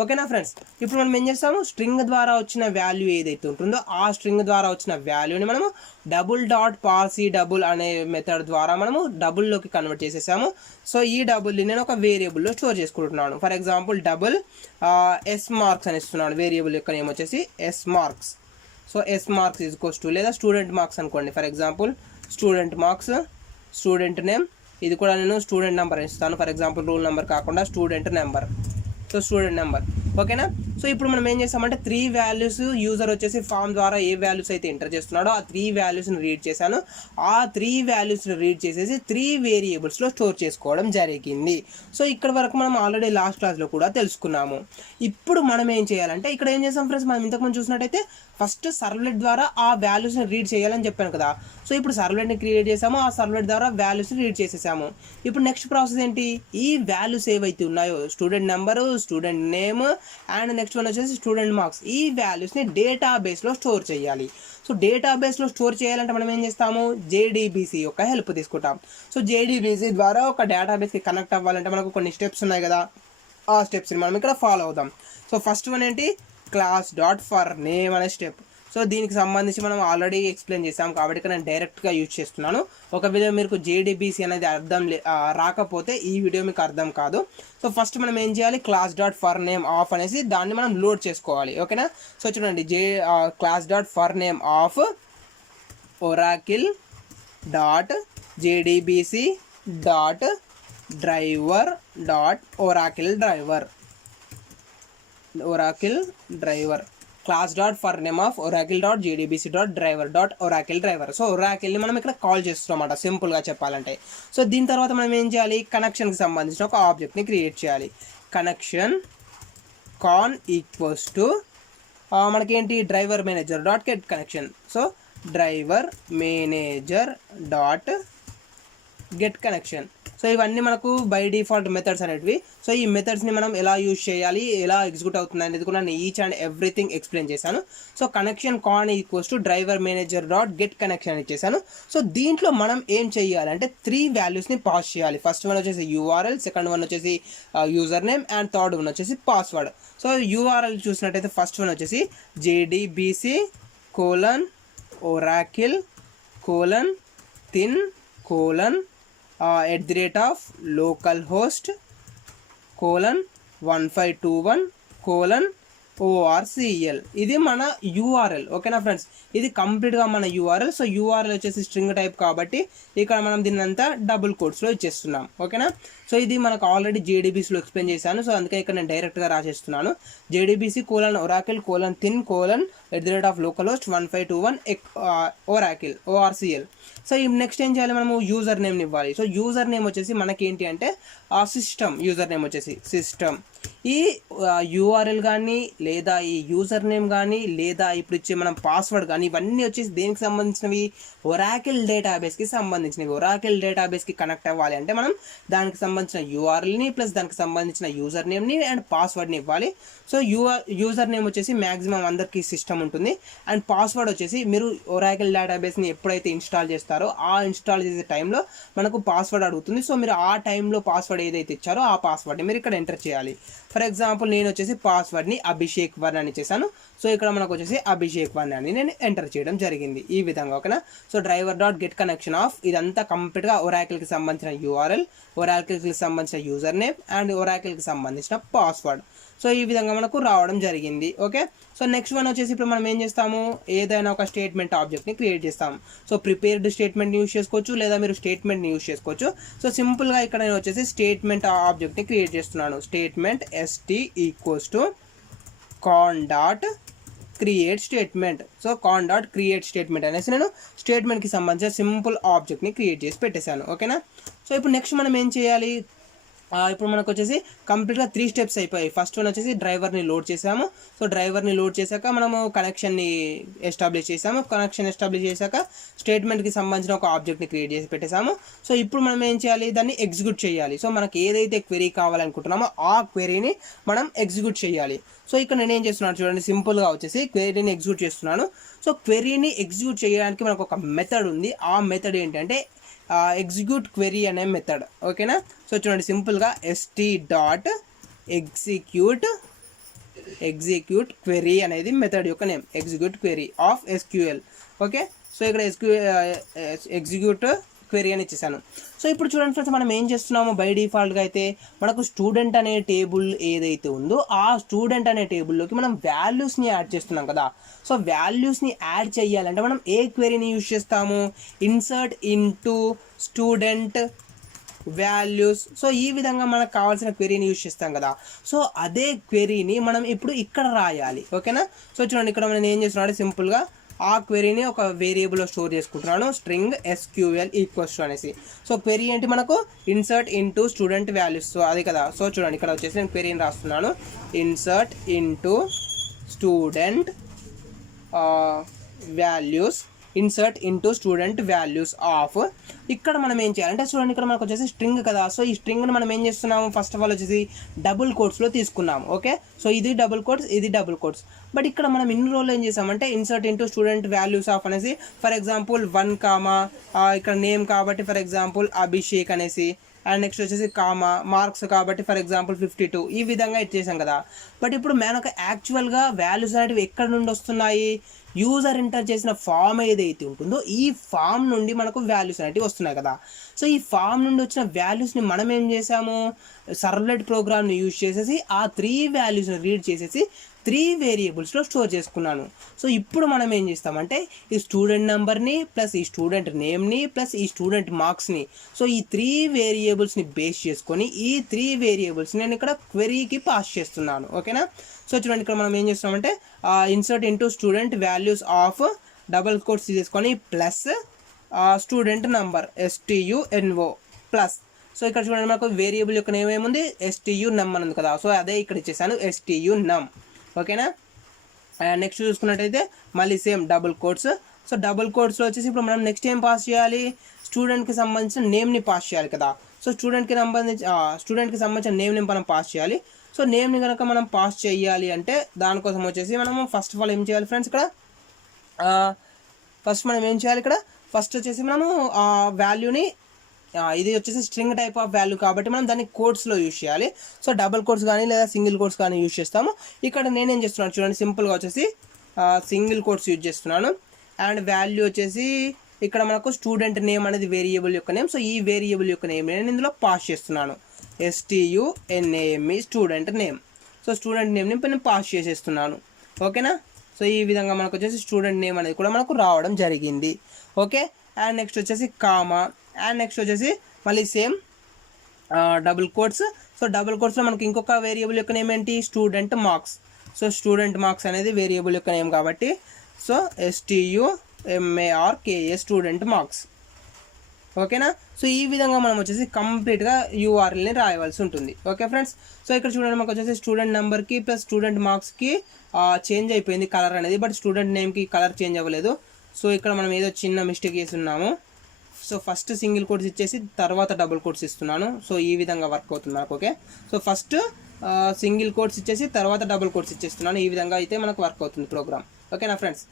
ఓకేనా ఫ్రెండ్స్, ఇప్పుడు మనం ఏం చేస్తాము, స్ట్రింగ్ ద్వారా వచ్చిన వాల్యూ ఏదైతే ఉంటుందో ఆ స్ట్రింగ్ ద్వారా వచ్చిన వాల్యూని మనము $.parseDouble అనే మెథడ్ ద్వారా మనము డబుల్లోకి కన్వర్ట్ చేసేసాము. సో ఈ డబుల్ని నేను ఒక వేరియబుల్లో స్టోర్ చేసుకుంటున్నాను. For example double S marks అని ఇస్తున్నాను. వేరియబుల్ యొక్క నేమ్ వచ్చేసి S marks. So S marks is equals to, లేదా స్టూడెంట్ మార్క్స్ అనుకోండి. For example student marks, student name, ఇది కూడా నేను స్టూడెంట్ నెంబర్ ఇస్తాను. ఫర్ ఎగ్జాంపుల్ రూల్ నెంబర్ కాకుండా student number. So student number. ఓకేనా. సో ఇప్పుడు మనం ఏం చేస్తామంటే 3 వాల్యూస్ యూజర్ వచ్చేసి ఫామ్ ద్వారా ఏ వాల్యూస్ అయితే ఎంటర్ చేస్తున్నాడో ఆ 3 వాల్యూస్ని రీడ్ చేశాను. ఆ 3 వాల్యూస్ని రీడ్ చేసేసి 3 వేరియబుల్స్లో స్టోర్ చేసుకోవడం జరిగింది. సో ఇక్కడ వరకు మనం ఆల్రెడీ లాస్ట్ క్లాస్లో కూడా తెలుసుకున్నాము. ఇప్పుడు మనం ఏం చేయాలంటే ఇక్కడ ఏం చేస్తాం ఫ్రెండ్స్, మనం ఇంతకుముందు చూసినట్టయితే ఫస్ట్ సర్వ్లెట్ ద్వారా ఆ వాల్యూస్ని రీడ్ చేయాలని చెప్పాను కదా. సో ఇప్పుడు సర్వ్లెట్ని క్రియేట్ చేసాము, ఆ సర్వ్లెట్ ద్వారా వాల్యూస్ని రీడ్ చేసేసాము. ఇప్పుడు నెక్స్ట్ ప్రాసెస్ ఏంటి, ఈ వాల్యూస్ ఏవైతే ఉన్నాయో student number, student name and next one వచ్చేసి స్టూడెంట్ మార్క్స్, ఈ వాల్యూస్ని డేటాబేస్లో స్టోర్ చేయాలి. సో డేటాబేస్లో స్టోర్ చేయాలంటే మనం ఏం చేస్తాము, JDBC యొక్క హెల్ప్ తీసుకుంటాం. సో JDBC ద్వారా ఒక డేటాబేస్కి కనెక్ట్ అవ్వాలంటే మనకు కొన్ని స్టెప్స్ ఉన్నాయి కదా, ఆ స్టెప్స్ని మనం ఇక్కడ ఫాలో అవుదాం. సో ఫస్ట్ వన్ ఏంటి, class.forName అనే స్టెప్. సో దీనికి సంబంధించి మనం ఆల్రెడీ ఎక్స్ప్లెయిన్ చేసాం కాబట్టి ఇక్కడ నేను డైరెక్ట్గా యూజ్ చేస్తున్నాను. ఒకవేళ మీకు JDBC అనేది అర్థం రాకపోతే ఈ వీడియో మీకు అర్థం కాదు. సో ఫస్ట్ మనం ఏం చేయాలి, class.forName ఆఫ్ అనేసి దాన్ని మనం లోడ్ చేసుకోవాలి. ఓకేనా. సో చూడండి, class.forName of oracle.jdbc.driver class.forName of oracle.jdbc.driver.oracle driver. So ఒరాకిల్ని మనం ఇక్కడ కాల్ చేస్తున్నాం అన్నమాట సింపుల్గా చెప్పాలంటే. సో దీని తర్వాత మనం ఏం చేయాలి, కనెక్షన్కి సంబంధించిన ఒక ఆబ్జెక్ట్ని క్రియేట్ చేయాలి. కనెక్షన్ కాన్ ఈక్వల్స్ టు మనకేంటి, driver manager dot get connection. So driver manager dot get connection. So ఇవన్నీ మనకు బై డిఫాల్ట్ మెథడ్స్ అనేటివి. సో ఈ మెథడ్స్ని మనం ఎలా యూజ్ చేయాలి, ఎలా ఎగ్జిక్యూట్ అవుతుంది అనేది కూడా నేను ఈచ్ అండ్ ఎవ్రీథింగ్ ఎక్స్ప్లెయిన్ చేశాను. So connection con equals to driver manager dot get connection ఇచ్చేసాను. సో దీంట్లో మనం ఏం చేయాలంటే 3 వాల్యూస్ని పాస్ చేయాలి. ఫస్ట్ వన్ వచ్చేసి URL, సెకండ్ వన్ వచ్చేసి user name and third one వచ్చేసి పాస్వర్డ్. సో URL చూసినట్టయితే ఫస్ట్ వన్ వచ్చేసి JDBC:/localhost:1521:ORCL. ఇది మన URL. ఓకేనా ఫ్రెండ్స్, ఇది కంప్లీట్గా మన URL. సో URL వచ్చేసి స్ట్రింగ్ టైప్ కాబట్టి ఇక్కడ మనం దీన్ని అంతా డబుల్ కోట్స్లో ఇచ్చేస్తున్నాం. ఓకేనా. సో ఇది మనకు ఆల్రెడీ JDBCలో ఎక్స్ప్లెయిన్ చేశాను. సో అందుకే ఇక్కడ నేను డైరెక్ట్గా రాసేస్తున్నాను. JDBC:/oracle:tin:1521:ORCL. సో ఈ నెక్స్ట్ ఏం చేయాలి, మనము యూజర్ నేమ్ని ఇవ్వాలి. సో యూజర్ నేమ్ వచ్చేసి మనకేంటి అంటే ఆ సిస్టమ్ యూజర్ నేమ్ వచ్చేసి సిస్టమ్. ఈ URL కానీ లేదా ఈ యూజర్ నేమ్ కానీ లేదా ఇప్పుడు ఇచ్చే మనం పాస్వర్డ్ కానీ ఇవన్నీ వచ్చేసి దేనికి సంబంధించినవి, ఒరాకిల్ డేటాబేస్కి సంబంధించినవి. ఒరాకిల్ డేటాబేస్కి కనెక్ట్ అవ్వాలి అంటే మనం దానికి సంబంధించిన URLని ప్లస్ దానికి సంబంధించిన యూజర్ నేమ్ని అండ్ పాస్వర్డ్ని ఇవ్వాలి. సో యూజర్ నేమ్ వచ్చేసి మ్యాక్సిమం అందరికీ సిస్టమ్ ఉంటుంది అండ్ పాస్వర్డ్ వచ్చేసి మీరు ఒరాకిల్ డేటాబేస్ని ఎప్పుడైతే ఇన్స్టాల్ చేస్తారో ఆ ఇన్స్టాల్ చేసే టైంలో మనకు పాస్వర్డ్ అడుగుతుంది. సో మీరు ఆ టైంలో పాస్వర్డ్ ఏదైతే ఇచ్చారో ఆ పాస్వర్డ్ని మీరు ఇక్కడ ఎంటర్ చేయాలి. ఫర్ ఎగ్జాంపుల్ నేను వచ్చేసి పాస్వర్డ్ని Abhishek1 అని చేశాను. సో ఇక్కడ మనకు వచ్చేసి Abhishek1 అని నేను ఎంటర్ చేయడం జరిగింది ఈ విధంగా. ఓకేనా. So driver dot get connection of ఇదంతా కంప్లీట్గా ఒరాకిల్కి సంబంధించిన URL, ఒరాకిల్కి సంబంధించిన యూజర్ నేమ్ అండ్ ఒరాకిల్కి సంబంధించిన పాస్వర్డ్. సో ఈ విధంగా మనకు రావడం జరిగింది. ఓకే. సో నెక్స్ట్ వన్ వచ్చేసి ఇప్పుడు మనం ఏం చేస్తాము, ఏదైనా ఒక స్టేట్మెంట్ ఆబ్జెక్ట్ని క్రియేట్ చేస్తాం. సో ప్రిపేర్డ్ స్టేట్మెంట్ని యూజ్ చేసుకోవచ్చు లేదా మీరు స్టేట్మెంట్ని యూజ్ చేసుకోవచ్చు. సో సింపుల్గా ఇక్కడ నేను వచ్చేసి స్టేట్మెంట్ ఆబ్జెక్ట్ని క్రియేట్ చేస్తున్నాను. Statement ST equals to con.create statement. So con.create statement అనేసి నేను స్టేట్మెంట్కి సంబంధించిన సింపుల్ ఆబ్జెక్ట్ని క్రియేట్ చేసి పెట్టేశాను. ఓకేనా. సో ఇప్పుడు నెక్స్ట్ మనం ఏం చేయాలి, ఇప్పుడు మనకు వచ్చేసి కంప్లీట్గా 3 స్టెప్స్ అయిపోయాయి. ఫస్ట్ వన్ వచ్చేసి డ్రైవర్ని లోడ్ చేసాము. సో డ్రైవర్ని లోడ్ చేశాక మనము కనెక్షన్ని ఎస్టాబ్లిష్ చేసాము. కనెక్షన్ ఎస్టాబ్లిష్ చేశాక స్టేట్మెంట్కి సంబంధించిన ఒక ఆబ్జెక్ట్ని క్రియేట్ చేసి పెట్టేసాము. సో ఇప్పుడు మనం ఏం చేయాలి, దాన్ని ఎగ్జిక్యూట్ చేయాలి. సో మనకి ఏదైతే క్వెరీ కావాలనుకుంటున్నామో ఆ క్వెరీని మనం ఎగ్జిక్యూట్ చేయాలి. సో ఇక్కడ నేను ఏం చేస్తున్నాను చూడండి, సింపుల్గా వచ్చేసి క్వెరీని ఎగ్జిక్యూట్ చేస్తున్నాను. సో క్వెరీని ఎగ్జిక్యూట్ చేయడానికి మనకు ఒక మెథడ్ ఉంది. ఆ మెథడ్ ఏంటంటే ఎగ్జిక్యూట్ క్వెరీ అనే మెథడ్. ఓకేనా. సో చూడండి సింపుల్గా ST డాట్ ఎగ్జిక్యూట్ క్వెరీ అనేది మెథడ్ యొక్క name, execute query of SQL. Okay, so ఇక్కడ ఎగ్జిక్యూట్ క్వెరీ అని ఇచ్చేసాను. సో ఇప్పుడు చూడండి ఫ్రెండ్స్, మనం ఏం చేస్తున్నాము, బై డిఫాల్ట్గా అయితే మనకు స్టూడెంట్ అనే టేబుల్ ఏదైతే ఉందో ఆ స్టూడెంట్ అనే టేబుల్లోకి మనం వాల్యూస్ని యాడ్ చేస్తున్నాం కదా. సో వాల్యూస్ని యాడ్ చేయాలంటే మనం ఏ క్వెరీని యూజ్ చేస్తాము, insert into student values. So ఈ విధంగా మనకు కావాల్సిన క్వెరీని యూజ్ చేస్తాం కదా. సో అదే క్వెరీని మనం ఇప్పుడు ఇక్కడ రాయాలి. ఓకేనా. సో చూడండి, ఇక్కడ మనం ఏం చేస్తున్నాడు, సింపుల్గా ఆ క్వెరీని ఒక వేరియబుల్లో స్టోర్ చేసుకుంటున్నాను, స్ట్రింగ్ SQL ఈక్వల్స్ టు అనేసి. సో క్వెరీ ఏంటి మనకు, insert into student values. So అది కదా. సో చూడండి, ఇక్కడ వచ్చేసి నేను క్వెరీని రాస్తున్నాను, insert into student values, insert into student values of. ఇక్కడ మనం ఏం చేయాలంటే చూడండి, ఇక్కడ మనకు వచ్చేసి స్ట్రింగ్ కదా. సో ఈ స్ట్రింగ్ని మనం ఏం చేస్తున్నాము, ఫస్ట్ ఆఫ్ ఆల్ వచ్చేసి డబుల్ కోట్స్లో తీసుకున్నాము. ఓకే, సో ఇది డబుల్ కోట్స్, ఇది డబుల్ కోట్స్. బట్ ఇక్కడ మనం ఇన్ని రోజులు ఏం చేసామంటే insert into student values of అనేసి, ఫర్ ఎగ్జాంపుల్ 1 కామా ఇక్కడ నేమ్ కాబట్టి ఫర్ ఎగ్జాంపుల్ అభిషేక్ అనేసి, అండ్ నెక్స్ట్ వచ్చేసి కామా మార్క్స్ కాబట్టి ఫర్ ఎగ్జాంపుల్ 52, ఈ విధంగా ఇచ్చేసాం కదా. బట్ ఇప్పుడు మనకు యాక్చువల్గా వాల్యూస్ అనేటివి ఎక్కడి నుండి వస్తున్నాయి, యూజర్ ఎంటర్ చేసిన ఫామ్ ఏదైతే ఉంటుందో ఈ ఫామ్ నుండి మనకు వాల్యూస్ అనేటివి వస్తున్నాయి కదా. సో ఈ ఫామ్ నుండి వచ్చిన వాల్యూస్ని మనం ఏం చేసాము, సర్వ్లెట్ ప్రోగ్రామ్ని యూజ్ చేసేసి ఆ 3 వాల్యూస్ని రీడ్ చేసేసి 3 వేరియబుల్స్లో స్టోర్ చేసుకున్నాను. సో ఇప్పుడు మనం ఏం చేస్తామంటే ఈ స్టూడెంట్ నెంబర్ని ప్లస్ ఈ స్టూడెంట్ నేమ్ని ప్లస్ ఈ స్టూడెంట్ మార్క్స్ని, సో ఈ 3 వేరియబుల్స్ని బేస్ చేసుకొని ఈ 3 వేరియబుల్స్ని నేను ఇక్కడ క్వెరీకి పాస్ చేస్తున్నాను. ఓకేనా. సో చూడండి, ఇక్కడ మనం ఏం చేస్తున్నామంటే insert into student values of double quotes తీసుకొని plus student number STUNO plus. So ఇక్కడ చూడండి, మనకు వేరియబుల్ యొక్క నేమ్ ఏముంది, STUNum అని ఉంది కదా. సో అదే ఇక్కడ ఇచ్చేసాను, STUNum. ఓకేనా. నెక్స్ట్ చూసుకున్నట్టయితే మళ్ళీ same double quotes. So double కోట్స్లో వచ్చేసి ఇప్పుడు మనం నెక్స్ట్ ఏం పాస్ చేయాలి, స్టూడెంట్కి సంబంధించిన నేమ్ని పాస్ చేయాలి కదా. సో స్టూడెంట్కి సంబంధించిన నేమ్ని మనం పాస్ చేయాలి. సో నేమ్ని కనుక మనం పాస్ చేయాలి అంటే దానికోసం వచ్చేసి మనము ఫస్ట్ ఆఫ్ ఆల్ ఏం చేయాలి ఫ్రెండ్స్, ఇక్కడ ఫస్ట్ వచ్చేసి మనము ఆ వాల్యూని, ఇది వచ్చేసి స్ట్రింగ్ టైప్ ఆఫ్ వాల్యూ కాబట్టి మనం దాన్ని కోడ్స్లో యూజ్ చేయాలి. సో డబుల్ కోడ్స్ కానీ లేదా సింగిల్ కోడ్స్ కానీ యూజ్ చేస్తాము. ఇక్కడ నేనేం చేస్తున్నాను చూడండి, సింపుల్గా వచ్చేసి సింగిల్ కోడ్స్ యూజ్ చేస్తున్నాను. అండ్ వాల్యూ వచ్చేసి ఇక్కడ మనకు స్టూడెంట్ నేమ్ అనేది వేరియబుల్ యొక్క నేమ్. సో ఈ వేరియబుల్ యొక్క నేమ్ నేను ఇందులో పాస్ చేస్తున్నాను, STUNAME student name. So student నేమ్ని నేను పాస్ చేసేస్తున్నాను. ఓకేనా. సో ఈ విధంగా మనకు వచ్చేసి స్టూడెంట్ నేమ్ అనేది కూడా మనకు రావడం జరిగింది. ఓకే. అండ్ నెక్స్ట్ వచ్చేసి కామా, అండ్ నెక్స్ట్ వచ్చేసి మళ్ళీ same double quotes. So double కోట్స్లో మనకి ఇంకొక వేరియబుల్ యొక్క నేమ్ ఏంటి, student marks. So student marks అనేది వేరియబుల్ యొక్క నేమ్ కాబట్టి సో STUMARKS స్టూడెంట్ మార్క్స్. ఓకేనా. సో ఈ విధంగా మనం వచ్చేసి కంప్లీట్గా URLని రాయవలసి ఉంటుంది. Okay friends. సో ఇక్కడ చూడండి, మనకు వచ్చేసి స్టూడెంట్ నెంబర్కి ప్లస్ స్టూడెంట్ మార్క్స్కి చేంజ్ అయిపోయింది కలర్ అనేది, బట్ స్టూడెంట్ నేమ్కి కలర్ చేంజ్ అవ్వలేదు. సో ఇక్కడ మనం ఏదో చిన్న మిస్టేక్ చేస్తున్నాము. సో ఫస్ట్ సింగిల్ కోట్స్ ఇచ్చేసి తర్వాత డబుల్ కోట్స్ ఇస్తున్నాను. సో ఈ విధంగా వర్క్ అవుతుంది మనకు. Okay. So first single quotes ఇచ్చేసి తర్వాత డబుల్ కోట్స్ ఇచ్చేస్తున్నాను. ఈ విధంగా అయితే మనకు వర్క్ అవుతుంది ప్రోగ్రామ్. ఓకేనా ఫ్రెండ్స్.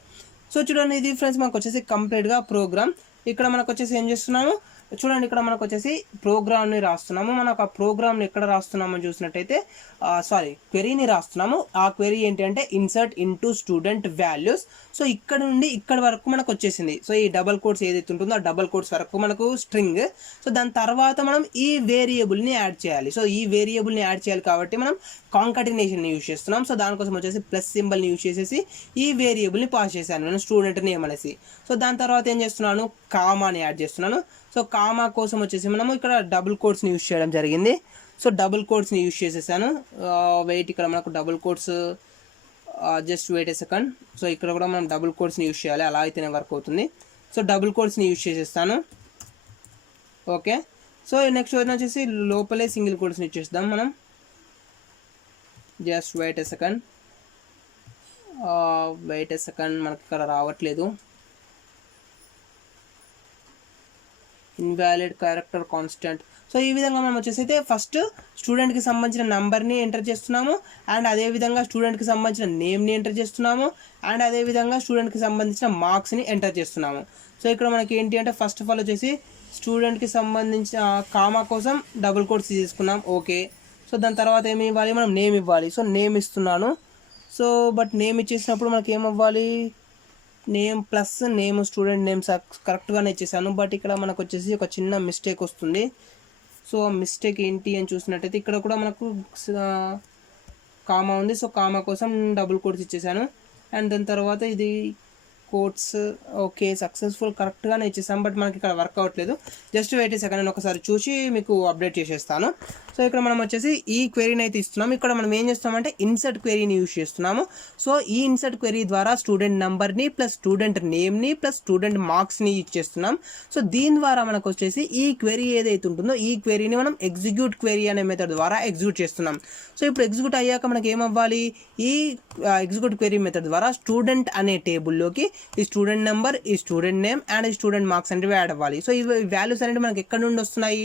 సో చూడండి, ఇది ఫ్రెండ్స్ మనకు వచ్చేసి కంప్లీట్గా ప్రోగ్రామ్. ఇక్కడ మనకు వచ్చేసి ఏం చేస్తున్నాము చూడండి, ఇక్కడ మనకు వచ్చేసి ప్రోగ్రామ్ని రాస్తున్నాము. మనకు ఆ ప్రోగ్రామ్ని ఎక్కడ రాస్తున్నామో చూసినట్టయితే క్వెరీని రాస్తున్నాము. ఆ క్వెరీ ఏంటి అంటే insert into student values. So ఇక్కడ నుండి ఇక్కడ వరకు మనకు వచ్చేసింది. సో ఈ డబల్ కోట్స్ ఏదైతే ఉంటుందో ఆ డబల్ కోట్స్ వరకు మనకు స్ట్రింగ్. సో దాని తర్వాత మనం ఈ వేరియబుల్ని యాడ్ చేయాలి. సో ఈ వేరియబుల్ని యాడ్ చేయాలి కాబట్టి మనం కాంకాటినేషన్ని యూజ్ చేస్తున్నాం. సో దానికోసం వచ్చేసి ప్లస్ సింబల్ని యూజ్ చేసేసి ఈ వేరియబుల్ని పాస్ చేశాను నేను, స్టూడెంట్ నేమ్ అనేసి. సో దాని తర్వాత ఏం చేస్తున్నాను, కామాని యాడ్ చేస్తున్నాను. సో కామా కోసం వచ్చేసి మనము ఇక్కడ డబుల్ కోట్స్ని యూజ్ చేయడం జరిగింది. సో డబుల్ కోట్స్ని యూజ్ చేసేసాను. వెయిట్, ఇక్కడ మనకు double quotes, just wait a second. So ఇక్కడ కూడా మనం డబుల్ కోట్స్ని యూజ్ చేయాలి, అలా అయితేనే వర్క్ అవుతుంది. సో డబుల్ కోట్స్ని యూజ్ చేసేస్తాను. ఓకే. సో నెక్స్ట్ వచ్చేసి లోపలే సింగిల్ కోట్స్ని ఇచ్చేద్దాం మనం. జస్ట్ వెయిట్ ఏ సెకండ్, మనకి ఇక్కడ రావట్లేదు. Invalid character constant. సో ఈ విధంగా మనం వచ్చేసి అయితే ఫస్ట్ స్టూడెంట్కి సంబంధించిన నెంబర్ని ఎంటర్ చేస్తున్నాము, అండ్ అదేవిధంగా స్టూడెంట్కి సంబంధించిన నేమ్ని ఎంటర్ చేస్తున్నాము, అండ్ అదేవిధంగా స్టూడెంట్కి సంబంధించిన మార్క్స్ని ఎంటర్ చేస్తున్నాము. సో ఇక్కడ మనకి ఏంటి అంటే ఫస్ట్ ఆఫ్ ఆల్ వచ్చేసి స్టూడెంట్కి సంబంధించిన కామా కోసం డబుల్ కోట్స్ తీసుకున్నాం. ఓకే. సో దాని తర్వాత ఏమి ఇవ్వాలి, మనం నేమ్ ఇవ్వాలి. సో నేమ్ ఇస్తున్నాను. సో బట్ నేమ్ ఇచ్చేసినప్పుడు మనకి ఏమవ్వాలి, name plus name student name కరెక్ట్గానే ఇచ్చేసాను. బట్ ఇక్కడ మనకు వచ్చేసి ఒక చిన్న మిస్టేక్ వస్తుంది. సో మిస్టేక్ ఏంటి అని చూసినట్టయితే ఇక్కడ కూడా మనకు కామా ఉంది. సో కామా కోసం డబుల్ కోట్స్ ఇచ్చేసాను. అండ్ దాని తర్వాత ఇది కోట్స్ ఓకే సక్సెస్ఫుల్ కరెక్ట్గానే ఇచ్చేసాం. బట్ మనకి ఇక్కడ వర్క్ అవ్వట్లేదు. జస్ట్ వెయిట్ సెకండ్, నేను ఒకసారి చూసి మీకు అప్డేట్ చేసేస్తాను. సో ఇక్కడ మనం వచ్చేసి ఈ క్వెరీని అయితే ఇస్తున్నాము. ఇక్కడ మనం ఏం చేస్తామంటే ఇన్సర్ట్ క్వెరీని యూజ్ చేస్తున్నాము. సో ఈ ఇన్సర్ట్ క్వెరీ ద్వారా స్టూడెంట్ నెంబర్ని ప్లస్ స్టూడెంట్ నేమ్ని ప్లస్ స్టూడెంట్ మార్క్స్ని యూజ్ చేస్తున్నాం. సో దీని ద్వారా మనకు వచ్చేసి ఈ క్వెరీ ఏదైతే ఉంటుందో ఈ క్వెరీని మనం ఎగ్జిక్యూట్ క్వెరీ అనే మెథడ్ ద్వారా ఎగ్జిక్యూట్ చేస్తున్నాం. సో ఇప్పుడు ఎగ్జిక్యూట్ అయ్యాక మనకి ఏమవ్వాలి, ఈ ఎగ్జిక్యూట్ క్వెరీ మెథడ్ ద్వారా స్టూడెంట్ అనే టేబుల్లోకి ఈ స్టూడెంట్ నెంబర్, ఈ స్టూడెంట్ నేమ్ అండ్ ఈ స్టూడెంట్ మార్క్స్ అనేవి యాడ్ అవ్వాలి. సో ఈ వాల్యూస్ అనేవి మనకి ఎక్కడి నుండి వస్తున్నాయి,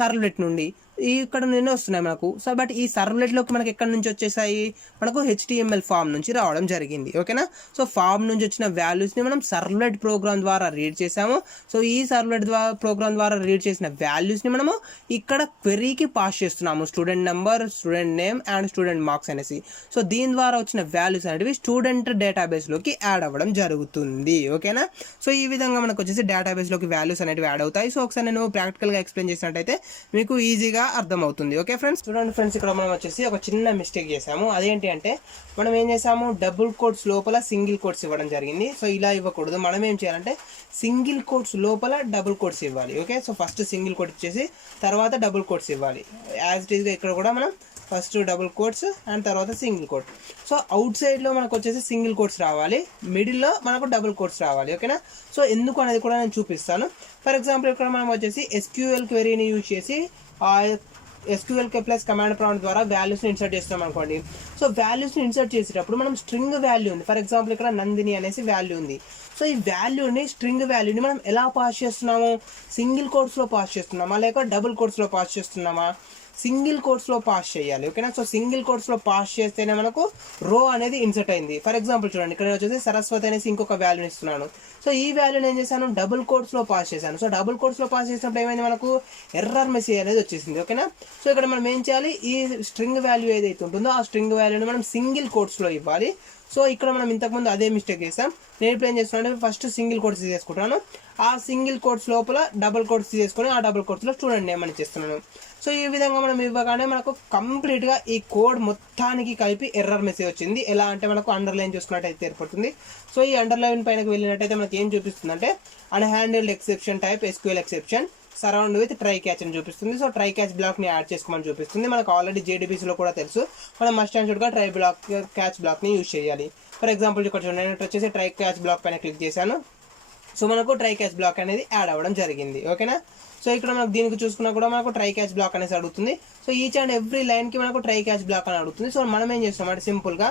సర్వ్లెట్ నుండి ఇక్కడ నుండి వస్తున్నాయి మనకు. సో బట్ ఈ సర్వ్లెట్లోకి మనకి ఎక్కడి నుంచి వచ్చేసాయి, మనకు HTML ఫామ్ నుంచి రావడం జరిగింది. ఓకేనా. సో ఫామ్ నుంచి వచ్చిన వాల్యూస్ని మనం సర్వ్లెట్ ప్రోగ్రామ్ ద్వారా రీడ్ చేసాము. సో ఈ సర్వ్లెట్ ప్రోగ్రామ్ ద్వారా రీడ్ చేసిన వాల్యూస్ని మనము ఇక్కడ క్వెరీకి పాస్ చేస్తున్నాము, student number, student name and student marks అనేసి. సో దీని ద్వారా వచ్చిన వాల్యూస్ అనేవి స్టూడెంట్ డేటాబేస్లోకి యాడ్ అవ్వడం జరుగుతుంది. ఓకేనా. సో ఈ విధంగా మనకు వచ్చేసి డేటాబేస్లోకి వాల్యూస్ అనేవి యాడ్ అవుతాయి. సో ఒకసారి నేను ప్రాక్టికల్గా ఎక్స్ప్లెయిన్ చేసినట్టయితే మీకు ఈజీగా అర్థమవుతుంది. Okay friends. చూడండి ఫ్రెండ్స్, ఇక్కడ మనం వచ్చేసి ఒక చిన్న మిస్టేక్ చేసాము. అదేంటి అంటే మనం ఏం చేసాము, డబుల్ కోట్స్ లోపల సింగిల్ కోట్స్ ఇవ్వడం జరిగింది. సో ఇలా ఇవ్వకూడదు. మనం ఏం చేయాలంటే సింగిల్ కోట్స్ లోపల డబుల్ కోట్స్ ఇవ్వాలి. Okay. So first single quote ఇచ్చేసి తర్వాత డబుల్ కోట్స్ ఇవ్వాలి. యాజ్ ఇట్ ఈస్గా ఇక్కడ కూడా మనం ఫస్ట్ డబుల్ కోట్స్ అండ్ తర్వాత సింగిల్ కోట్. సో అవుట్ సైడ్లో మనకు వచ్చేసి సింగిల్ కోట్స్ రావాలి, మిడిల్లో మనకు డబుల్ కోట్స్ రావాలి. ఓకేనా. సో ఎందుకు అనేది కూడా నేను చూపిస్తాను. ఫర్ ఎగ్జాంపుల్ ఇక్కడ మనం వచ్చేసి SQL క్వెరీని యూజ్ చేసి SQL ప్లస్ కమాండ్ ప్రాంప్ట్ ద్వారా వాల్యూస్ని ఇన్సర్ట్ చేస్తున్నాం అనుకోండి. సో వాల్యూస్ని ఇన్సర్ట్ చేసేటప్పుడు మనం స్ట్రింగ్ వాల్యూ ఉంది. ఫర్ ఎగ్జాంపుల్ ఇక్కడ నందిని అనేసి వాల్యూ ఉంది. సో ఈ వాల్యూని స్ట్రింగ్ వాల్యూని మనం ఎలా పాస్ చేస్తున్నాము, సింగిల్ కోట్స్లో పాస్ చేస్తున్నామా లేక డబుల్ కోట్స్లో పాస్ చేస్తున్నామా, సింగిల్ కోట్స్లో పాస్ చేయాలి. ఓకేనా. సో సింగిల్ కోట్స్లో పాస్ చేస్తేనే మనకు రో అనేది ఇన్సర్ట్ అయింది. ఫర్ ఎగ్జాంపుల్ చూడండి, ఇక్కడ వచ్చేసి సరస్వతి అనేసి ఇంకొక వాల్యూని ఇస్తున్నాను. సో ఈ వాల్యూని ఏం చేశాను, డబుల్ కోట్స్లో పాస్ చేశాను. సో డబుల్ కోట్స్లో పాస్ చేసినప్పుడు ఏమైంది, మనకు ఎర్రర్ మెసేజ్ అనేది వచ్చేసింది. ఓకేనా. సో ఇక్కడ మనం ఏం చేయాలి, ఈ స్ట్రింగ్ వాల్యూ ఏదైతే ఉంటుందో ఆ స్ట్రింగ్ వాల్యూని మనం సింగిల్ కోట్స్లో ఇవ్వాలి. సో ఇక్కడ మనం ఇంతకుముందు అదే మిస్టేక్ చేసాం. నేను ఇప్పుడు ఏం చేస్తున్నాను, ఫస్ట్ సింగిల్ కోట్స్ తీసుకుంటాను. ఆ సింగిల్ కోట్స్ లోపల డబుల్ కోట్స్ తీసుకొని ఆ డబుల్ కోట్స్లో స్టూడెంట్ నేమ్ అని చేస్తున్నాను. సో ఈ విధంగా మనం ఇవ్వగానే మనకు కంప్లీట్గా ఈ కోడ్ మొత్తానికి కలిపి ఎర్రర్ మెసేజ్ వచ్చింది. ఎలా అంటే మనకు అండర్లైన్ చూసుకున్నట్టయితే ఏర్పడుతుంది. సో ఈ అండర్లైన్ పైనకి వెళ్ళినట్టయితే మనకి ఏం చూపిస్తుంది అంటే unhandled exception type SQL exception surround with try catch అని చూపిస్తుంది. సో ట్రై క్యాచ్ బ్లాక్ని యాడ్ చేసుకోమని చూపిస్తుంది. మనకు ఆల్రెడీ JDBCలో కూడా తెలుసు, మనం మస్ట్ అండ్ షుడ్గా ట్రై క్యాచ్ బ్లాక్ని యూజ్ చేయాలి. ఫర్ ఎగ్జాంపుల్ ఇక్కడ చూడండి, నేను వచ్చేసి ట్రై క్యాచ్ బ్లాక్ పైన క్లిక్ చేశాను. సో మనకు ట్రై క్యాచ్ బ్లాక్ అనేది యాడ్ అవ్వడం జరిగింది. ఓకేనా. సో ఇక్కడ మనకు దీనికి చూసుకున్నా కూడా మనకు ట్రై క్యాచ్ బ్లాక్ అనేసి అడుగుతుంది. సో ఈచ్ అండ్ ఎవ్రీ లైన్కి మనకు ట్రై క్యాచ్ బ్లాక్ అని అడుగుతుంది. సో మనం ఏం చేస్తాం అంటే సింపుల్గా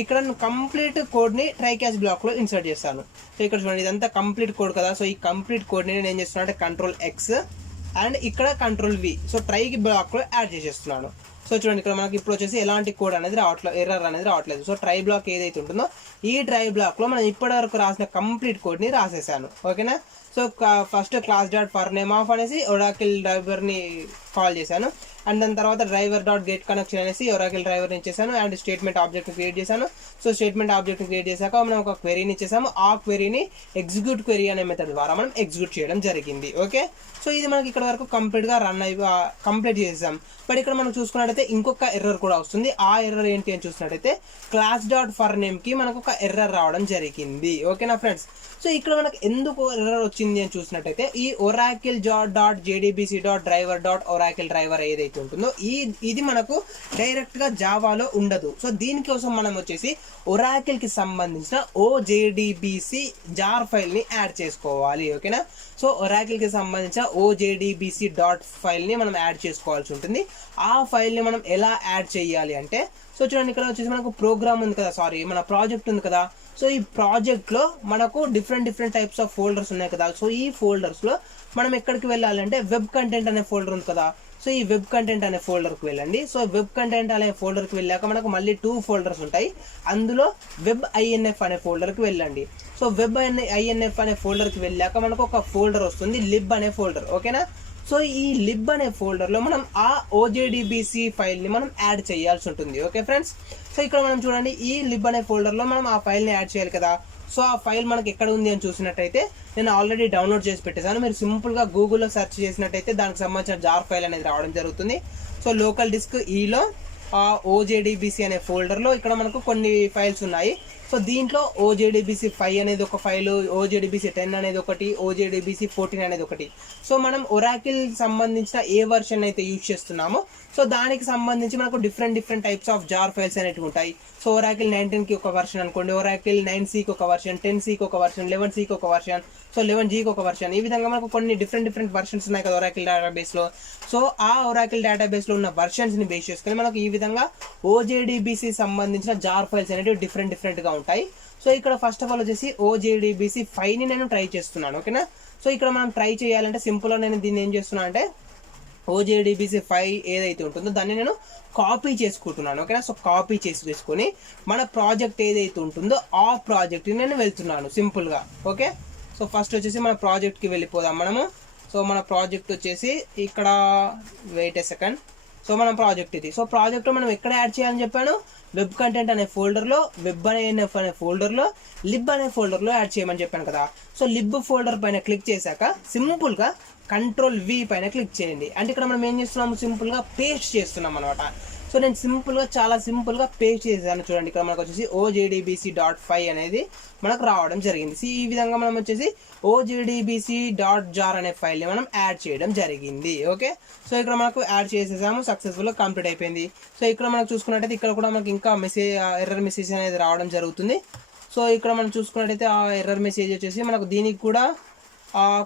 ఇక్కడ కంప్లీట్ కోడ్ని ట్రై క్యాచ్ బ్లాక్లో ఇన్సర్ట్ చేస్తాను. సో ఇక్కడ చూడండి, ఇదంతా కంప్లీట్ కోడ్ కదా. సో ఈ కంప్లీట్ కోడ్ని నేను ఏం చేస్తున్నాను అంటే Ctrl+X అండ్ ఇక్కడ Ctrl+V. సో ట్రై బ్లాక్లో యాడ్ చేసేస్తున్నాను. సో చూడండి, ఇక్కడ మనకి ఇప్పుడు వచ్చేసి ఎలాంటి కోడ్ అనేది రావట్లేదు, ఎర్రర్ అనేది రావట్లేదు. సో ట్రై బ్లాక్ ఏదైతే ఉంటుందో ఈ ట్రై బ్లాక్లో మనం ఇప్పటివరకు రాసిన కంప్లీట్ కోడ్ని రాసేసాను. ఓకేనా. సో ఫస్ట్ class.forNameOf అనేసి ఒరాకిల్ డ్రైవర్ని కాల్ చేశాను. అండ్ దాని తర్వాత driver.getConnection అనేసి ఒరాకిల్ డ్రైవర్ని ఇచ్చేసాను. అండ్ స్టేట్మెంట్ ఆబ్జెక్ట్ని క్రియేట్ చేశాను. సో స్టేట్మెంట్ ఆబ్జెక్ట్ని క్రియేట్ చేశాక మనం ఒక క్వెరీని ఇచ్చేసాము. ఆ క్వెరీని ఎగ్జిక్యూట్ క్వెరీ అనే మెథడ్ ద్వారా మనం ఎగ్జిక్యూట్ చేయడం జరిగింది. ఓకే. సో ఇది మనకి ఇక్కడ వరకు కంప్లీట్గా కంప్లీట్ చేసాం. బట్ ఇక్కడ మనం చూసుకున్నట్టయితే ఇంకొక ఎర్రర్ కూడా వస్తుంది. ఆ ఎర్రర్ ఏంటి అని చూసినట్టయితే class.forNameకి మనకు ఒక ఎర్రర్ రావడం జరిగింది. ఓకేనా ఫ్రెండ్స్. సో ఇక్కడ మనకు ఎందుకు ఎర్రర్ వచ్చింది అని చూసినట్టయితే ఈ oracle.jdbc.driver.oracle డ్రైవర్ ఏదైతే ఉంటుందో ఇది మనకు డైరెక్ట్గా జావాలో ఉండదు. సో దీనికోసం మనం వచ్చేసి ఒరాకిల్కి సంబంధించిన OJDBC జార్ ఫైల్ని యాడ్ చేసుకోవాలి. ఓకేనా. సో ఒరాకిల్కి సంబంధించిన OJDBC డాట్ ఫైల్ని మనం యాడ్ చేసుకోవాల్సి ఉంటుంది. ఆ ఫైల్ని మనం ఎలా యాడ్ చేయాలి అంటే, సో చూడండి, ఇక్కడ వచ్చేసి మనకు ప్రోగ్రామ్ ఉంది కదా, మన ప్రాజెక్ట్ ఉంది కదా. సో ఈ ప్రాజెక్ట్లో మనకు డిఫరెంట్ టైప్స్ ఆఫ్ ఫోల్డర్స్ ఉన్నాయి కదా. సో ఈ ఫోల్డర్స్లో మనం ఎక్కడికి వెళ్ళాలంటే వెబ్ కంటెంట్ అనే ఫోల్డర్ ఉంది కదా. సో ఈ వెబ్ కంటెంట్ అనే ఫోల్డర్కి వెళ్ళండి. సో వెబ్ కంటెంట్ అనే ఫోల్డర్కి వెళ్ళాక మనకు మళ్ళీ 2 ఫోల్డర్స్ ఉంటాయి. అందులో వెబ్ INF అనే ఫోల్డర్కి వెళ్ళండి. సో వెబ్ INF అనే ఫోల్డర్కి వెళ్ళాక మనకు ఒక ఫోల్డర్ వస్తుంది, లిబ్ అనే ఫోల్డర్. ఓకేనా. సో ఈ లిబ్ అనే ఫోల్డర్లో మనం ఆ ఓజేడిబిసి ఫైల్ని మనం యాడ్ చేయాల్సి ఉంటుంది. ఓకే ఫ్రెండ్స్, సో ఇక్కడ మనం చూడండి ఈ లిబ్ అనే ఫోల్డర్లో మనం ఆ ఫైల్ని యాడ్ చేయాలి కదా. సో ఆ ఫైల్ మనకి ఎక్కడ ఉంది అని చూసినట్టయితే నేను ఆల్రెడీ డౌన్లోడ్ చేసి పెట్టేశాను. మీరు సింపుల్గా గూగుల్లో సెర్చ్ చేసినట్టయితే దానికి సంబంధించిన జార్ ఫైల్ అనేది రావడం జరుగుతుంది. సో లోకల్ డిస్క్ ఈలో ఓజేడిబిసి అనే ఫోల్డర్లో ఇక్కడ మనకు కొన్ని ఫైల్స్ ఉన్నాయి. సో దీంట్లో ఓజేడిబిసి 5 అనేది ఒక ఫైలు, ఓజేడిబిసి 10 అనేది ఒకటి, ఓజేడిబిసి 14 అనేది ఒకటి. సో మనం ఒరాకిల్ సంబంధించిన ఏ వర్షన్ అయితే యూజ్ చేస్తున్నామో సో దానికి సంబంధించి మనకు different types of jar files అనేవి ఉంటాయి. సో ఒరాకిల్ 19కి ఒక వర్షన్ అనుకోండి, ఒరాకిల్ 9Cకి ఒక వర్షన్, 10Cకి ఒక వర్షన్, 11Cకి ఒక వర్షన్, సో 11Gకి ఒక వర్షన్. ఈ విధంగా మనకు కొన్ని డిఫరెంట్ వర్షన్స్ ఉన్నాయి కదా ఒరాకిల్ డేటాబేస్లో. సో ఆ ఒరాకిల్ డేటాబేస్లో ఉన్న వర్షన్స్ని బేస్ చేసుకొని మనకు ఈ విధంగా ఓజేడిబిసి సంబంధించిన జార్ ఫైల్స్ అనేవి డిఫరెంట్గా ఉంటాయి. సో ఇక్కడ ఫస్ట్ ఆఫ్ ఆల్ వచ్చేసి ఓజేడిబిసి 5ని నేను ట్రై చేస్తున్నాను. ఓకేనా, సో ఇక్కడ మనం ట్రై చేయాలంటే సింపుల్గా నేను దీన్ని ఏం చేస్తున్నాను అంటే ఓజేడిబిసి 5 ఏదైతే ఉంటుందో దాన్ని నేను కాపీ చేసుకుంటున్నాను. ఓకేనా, సో కాపీ చేసుకొని మన ప్రాజెక్ట్ ఏదైతే ఉంటుందో ఆ ప్రాజెక్ట్ని నేను వెళ్తున్నాను సింపుల్గా. ఓకే, సో ఫస్ట్ వచ్చేసి మన ప్రాజెక్ట్కి వెళ్ళిపోదాం మనము. సో మన ప్రాజెక్ట్ వచ్చేసి ఇక్కడ వెయిట్ ఏ సెకండ్. సో మన ప్రాజెక్ట్ ఇది. సో ప్రాజెక్ట్ మనం ఎక్కడ యాడ్ చేయాలని చెప్పాను, వెబ్ కంటెంట్ అనే ఫోల్డర్లో, వెబ్ అనే ఫోల్డర్లో, లిబ్ అనే ఫోల్డర్లో యాడ్ చేయమని చెప్పాను కదా. సో లిబ్ ఫోల్డర్ పైన క్లిక్ చేశాక సింపుల్గా Ctrl+V పైన క్లిక్ చేయండి. అంటే ఇక్కడ మనం ఏం చేస్తున్నాము, సింపుల్గా పేస్ట్ చేస్తున్నాం అనమాట. సో నేను చాలా సింపుల్గా పేస్ట్ చేశాను. చూడండి ఇక్కడ మనకు వచ్చేసి OJDBC.5 అనేది మనకు రావడం జరిగింది. సో ఈ విధంగా మనం వచ్చేసి OJDBC.jar అనే ఫైల్ని మనం యాడ్ చేయడం జరిగింది. ఓకే, సో ఇక్కడ మనకు యాడ్ చేసేసాము, సక్సెస్ఫుల్గా కంప్లీట్ అయిపోయింది. సో ఇక్కడ మనకు చూసుకున్నట్టయితే ఇక్కడ కూడా మనకి ఇంకా ఎర్రర్ మెసేజ్ అనేది రావడం జరుగుతుంది. సో ఇక్కడ మనం చూసుకున్నట్టయితే ఆ ఎర్రర్ మెసేజ్ వచ్చేసి మనకు దీనికి కూడా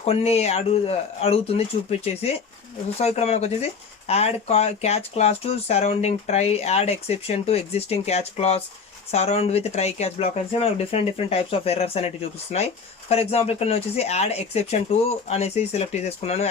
కొన్ని అడుగుతుంది చూపించేసి. సో ఇక్కడ మనకు వచ్చేసి add catch class to surrounding try, add exception to existing catch class, surround with try catch black అనేసి మనకు డిఫరెంట్ టైప్స్ ఆఫ్ ఎర్రర్స్ అనేవి చూపిస్తున్నాయి. ఫర్ ఎగ్జాంపుల్ ఇక్కడ నేను వచ్చేసి యాడ్ ఎక్సెప్షన్ టు అనేసి సెలెక్ట్ చేసేసుకున్నాను.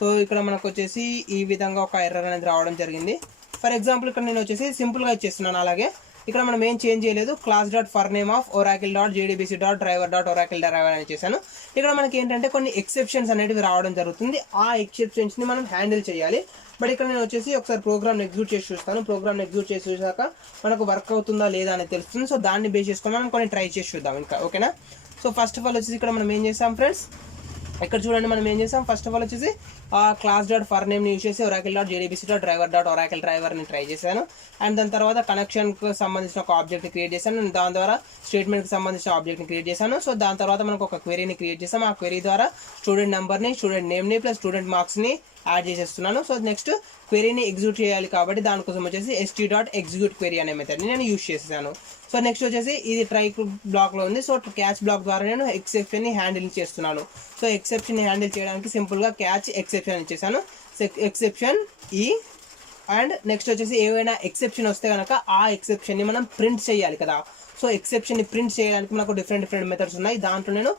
సో ఇక్కడ మనకు వచ్చేసి ఈ విధంగా ఒక ఎర్రర్ అనేది రావడం జరిగింది. ఫర్ ఎగ్జాంపుల్ ఇక్కడ నేను వచ్చేసి సింపుల్గా ఇచ్చేస్తున్నాను. అలాగే ఇక్కడ మనం ఏం చేంజ్ చేయలేదు, class.forName of oracle.jdbc.driver.oracle.driver అని చేశాను. ఇక్కడ మనకి ఏంటంటే కొన్ని ఎక్సెప్షన్స్ అనేవి రావడం జరుగుతుంది. ఆ ఎక్సెప్షన్స్ని మనం హ్యాండిల్ చేయాలి. బట్ ఇక్కడ నేను వచ్చేసి ఒకసారి ప్రోగ్రామ్ ఎగ్జిక్యూట్ చేసి చూస్తాను. ప్రోగ్రామ్ ఎగ్జిక్యూట్ చేసి చూసాక మనకు వర్క్ అవుతుందా లేదా అనేది తెలుస్తుంది. సో దాన్ని బేస్ చేసుకొని మనం కొన్ని ట్రై చేసి చూద్దాం ఇంకా. ఓకేనా, సో ఫస్ట్ ఆఫ్ ఆల్ వచ్చేసి ఇక్కడ మనం ఏం చేస్తాం ఫ్రెండ్స్, ఇక్కడ చూడండి మనం ఏం చేసాం, ఫస్ట్ ఆఫ్ ఆల్ వచ్చేసి class.forName యూజ్ చేసి oracle.jdbc.driver.oracle.driverని ట్రై చేశాను. అండ్ దాని తర్వాత కనెక్షన్కి సంబంధించిన ఒక ఆబ్జెక్ట్ని క్రియేట్ చేశాను. దాని ద్వారా స్టేట్మెంట్కి సంబంధించిన ఆబ్జెక్ట్ని క్రియేట్ చేశాను. సో దాని తర్వాత మనకు ఒక క్వెరీని క్రియేట్ చేసాం. ఆ క్వెరీ ద్వారా స్టూడెంట్ నెంబర్ని, స్టూడెంట్ నేమ్ని ప్లస్ స్టూడెంట్ మార్క్స్ని యాడ్ చేసేస్తున్నాను. సో నెక్స్ట్ క్వెరీని ఎగ్జిక్యూట్ చేయాలి కాబట్టి దానికోసం వచ్చేసి st.execute query అనే మెథడ్ని నేను యూజ్ చేశాను. సో నెక్స్ట్ వచ్చేసి ఇది ట్రై బ్లాక్లో ఉంది. సో క్యాచ్ బ్లాక్ ద్వారా నేను ఎక్సెప్షన్ని హ్యాండిల్ చేస్తున్నాను. సో ఎక్సెప్షన్ని హ్యాండిల్ చేయడానికి సింపుల్గా క్యాచ్ ఎక్సెప్షన్ ఇచ్చేసాను. ఎక్సెప్షన్ ఈ అండ్ నెక్స్ట్ వచ్చేసి ఏవైనా ఎక్సెప్షన్ వస్తే కనుక ఆ ఎక్సెప్షన్ని మనం ప్రింట్ చేయాలి కదా. సో ఎక్సెప్షన్ని ప్రింట్ చేయడానికి మనకు డిఫరెంట్ మెథడ్స్ ఉన్నాయి. దాంట్లో నేను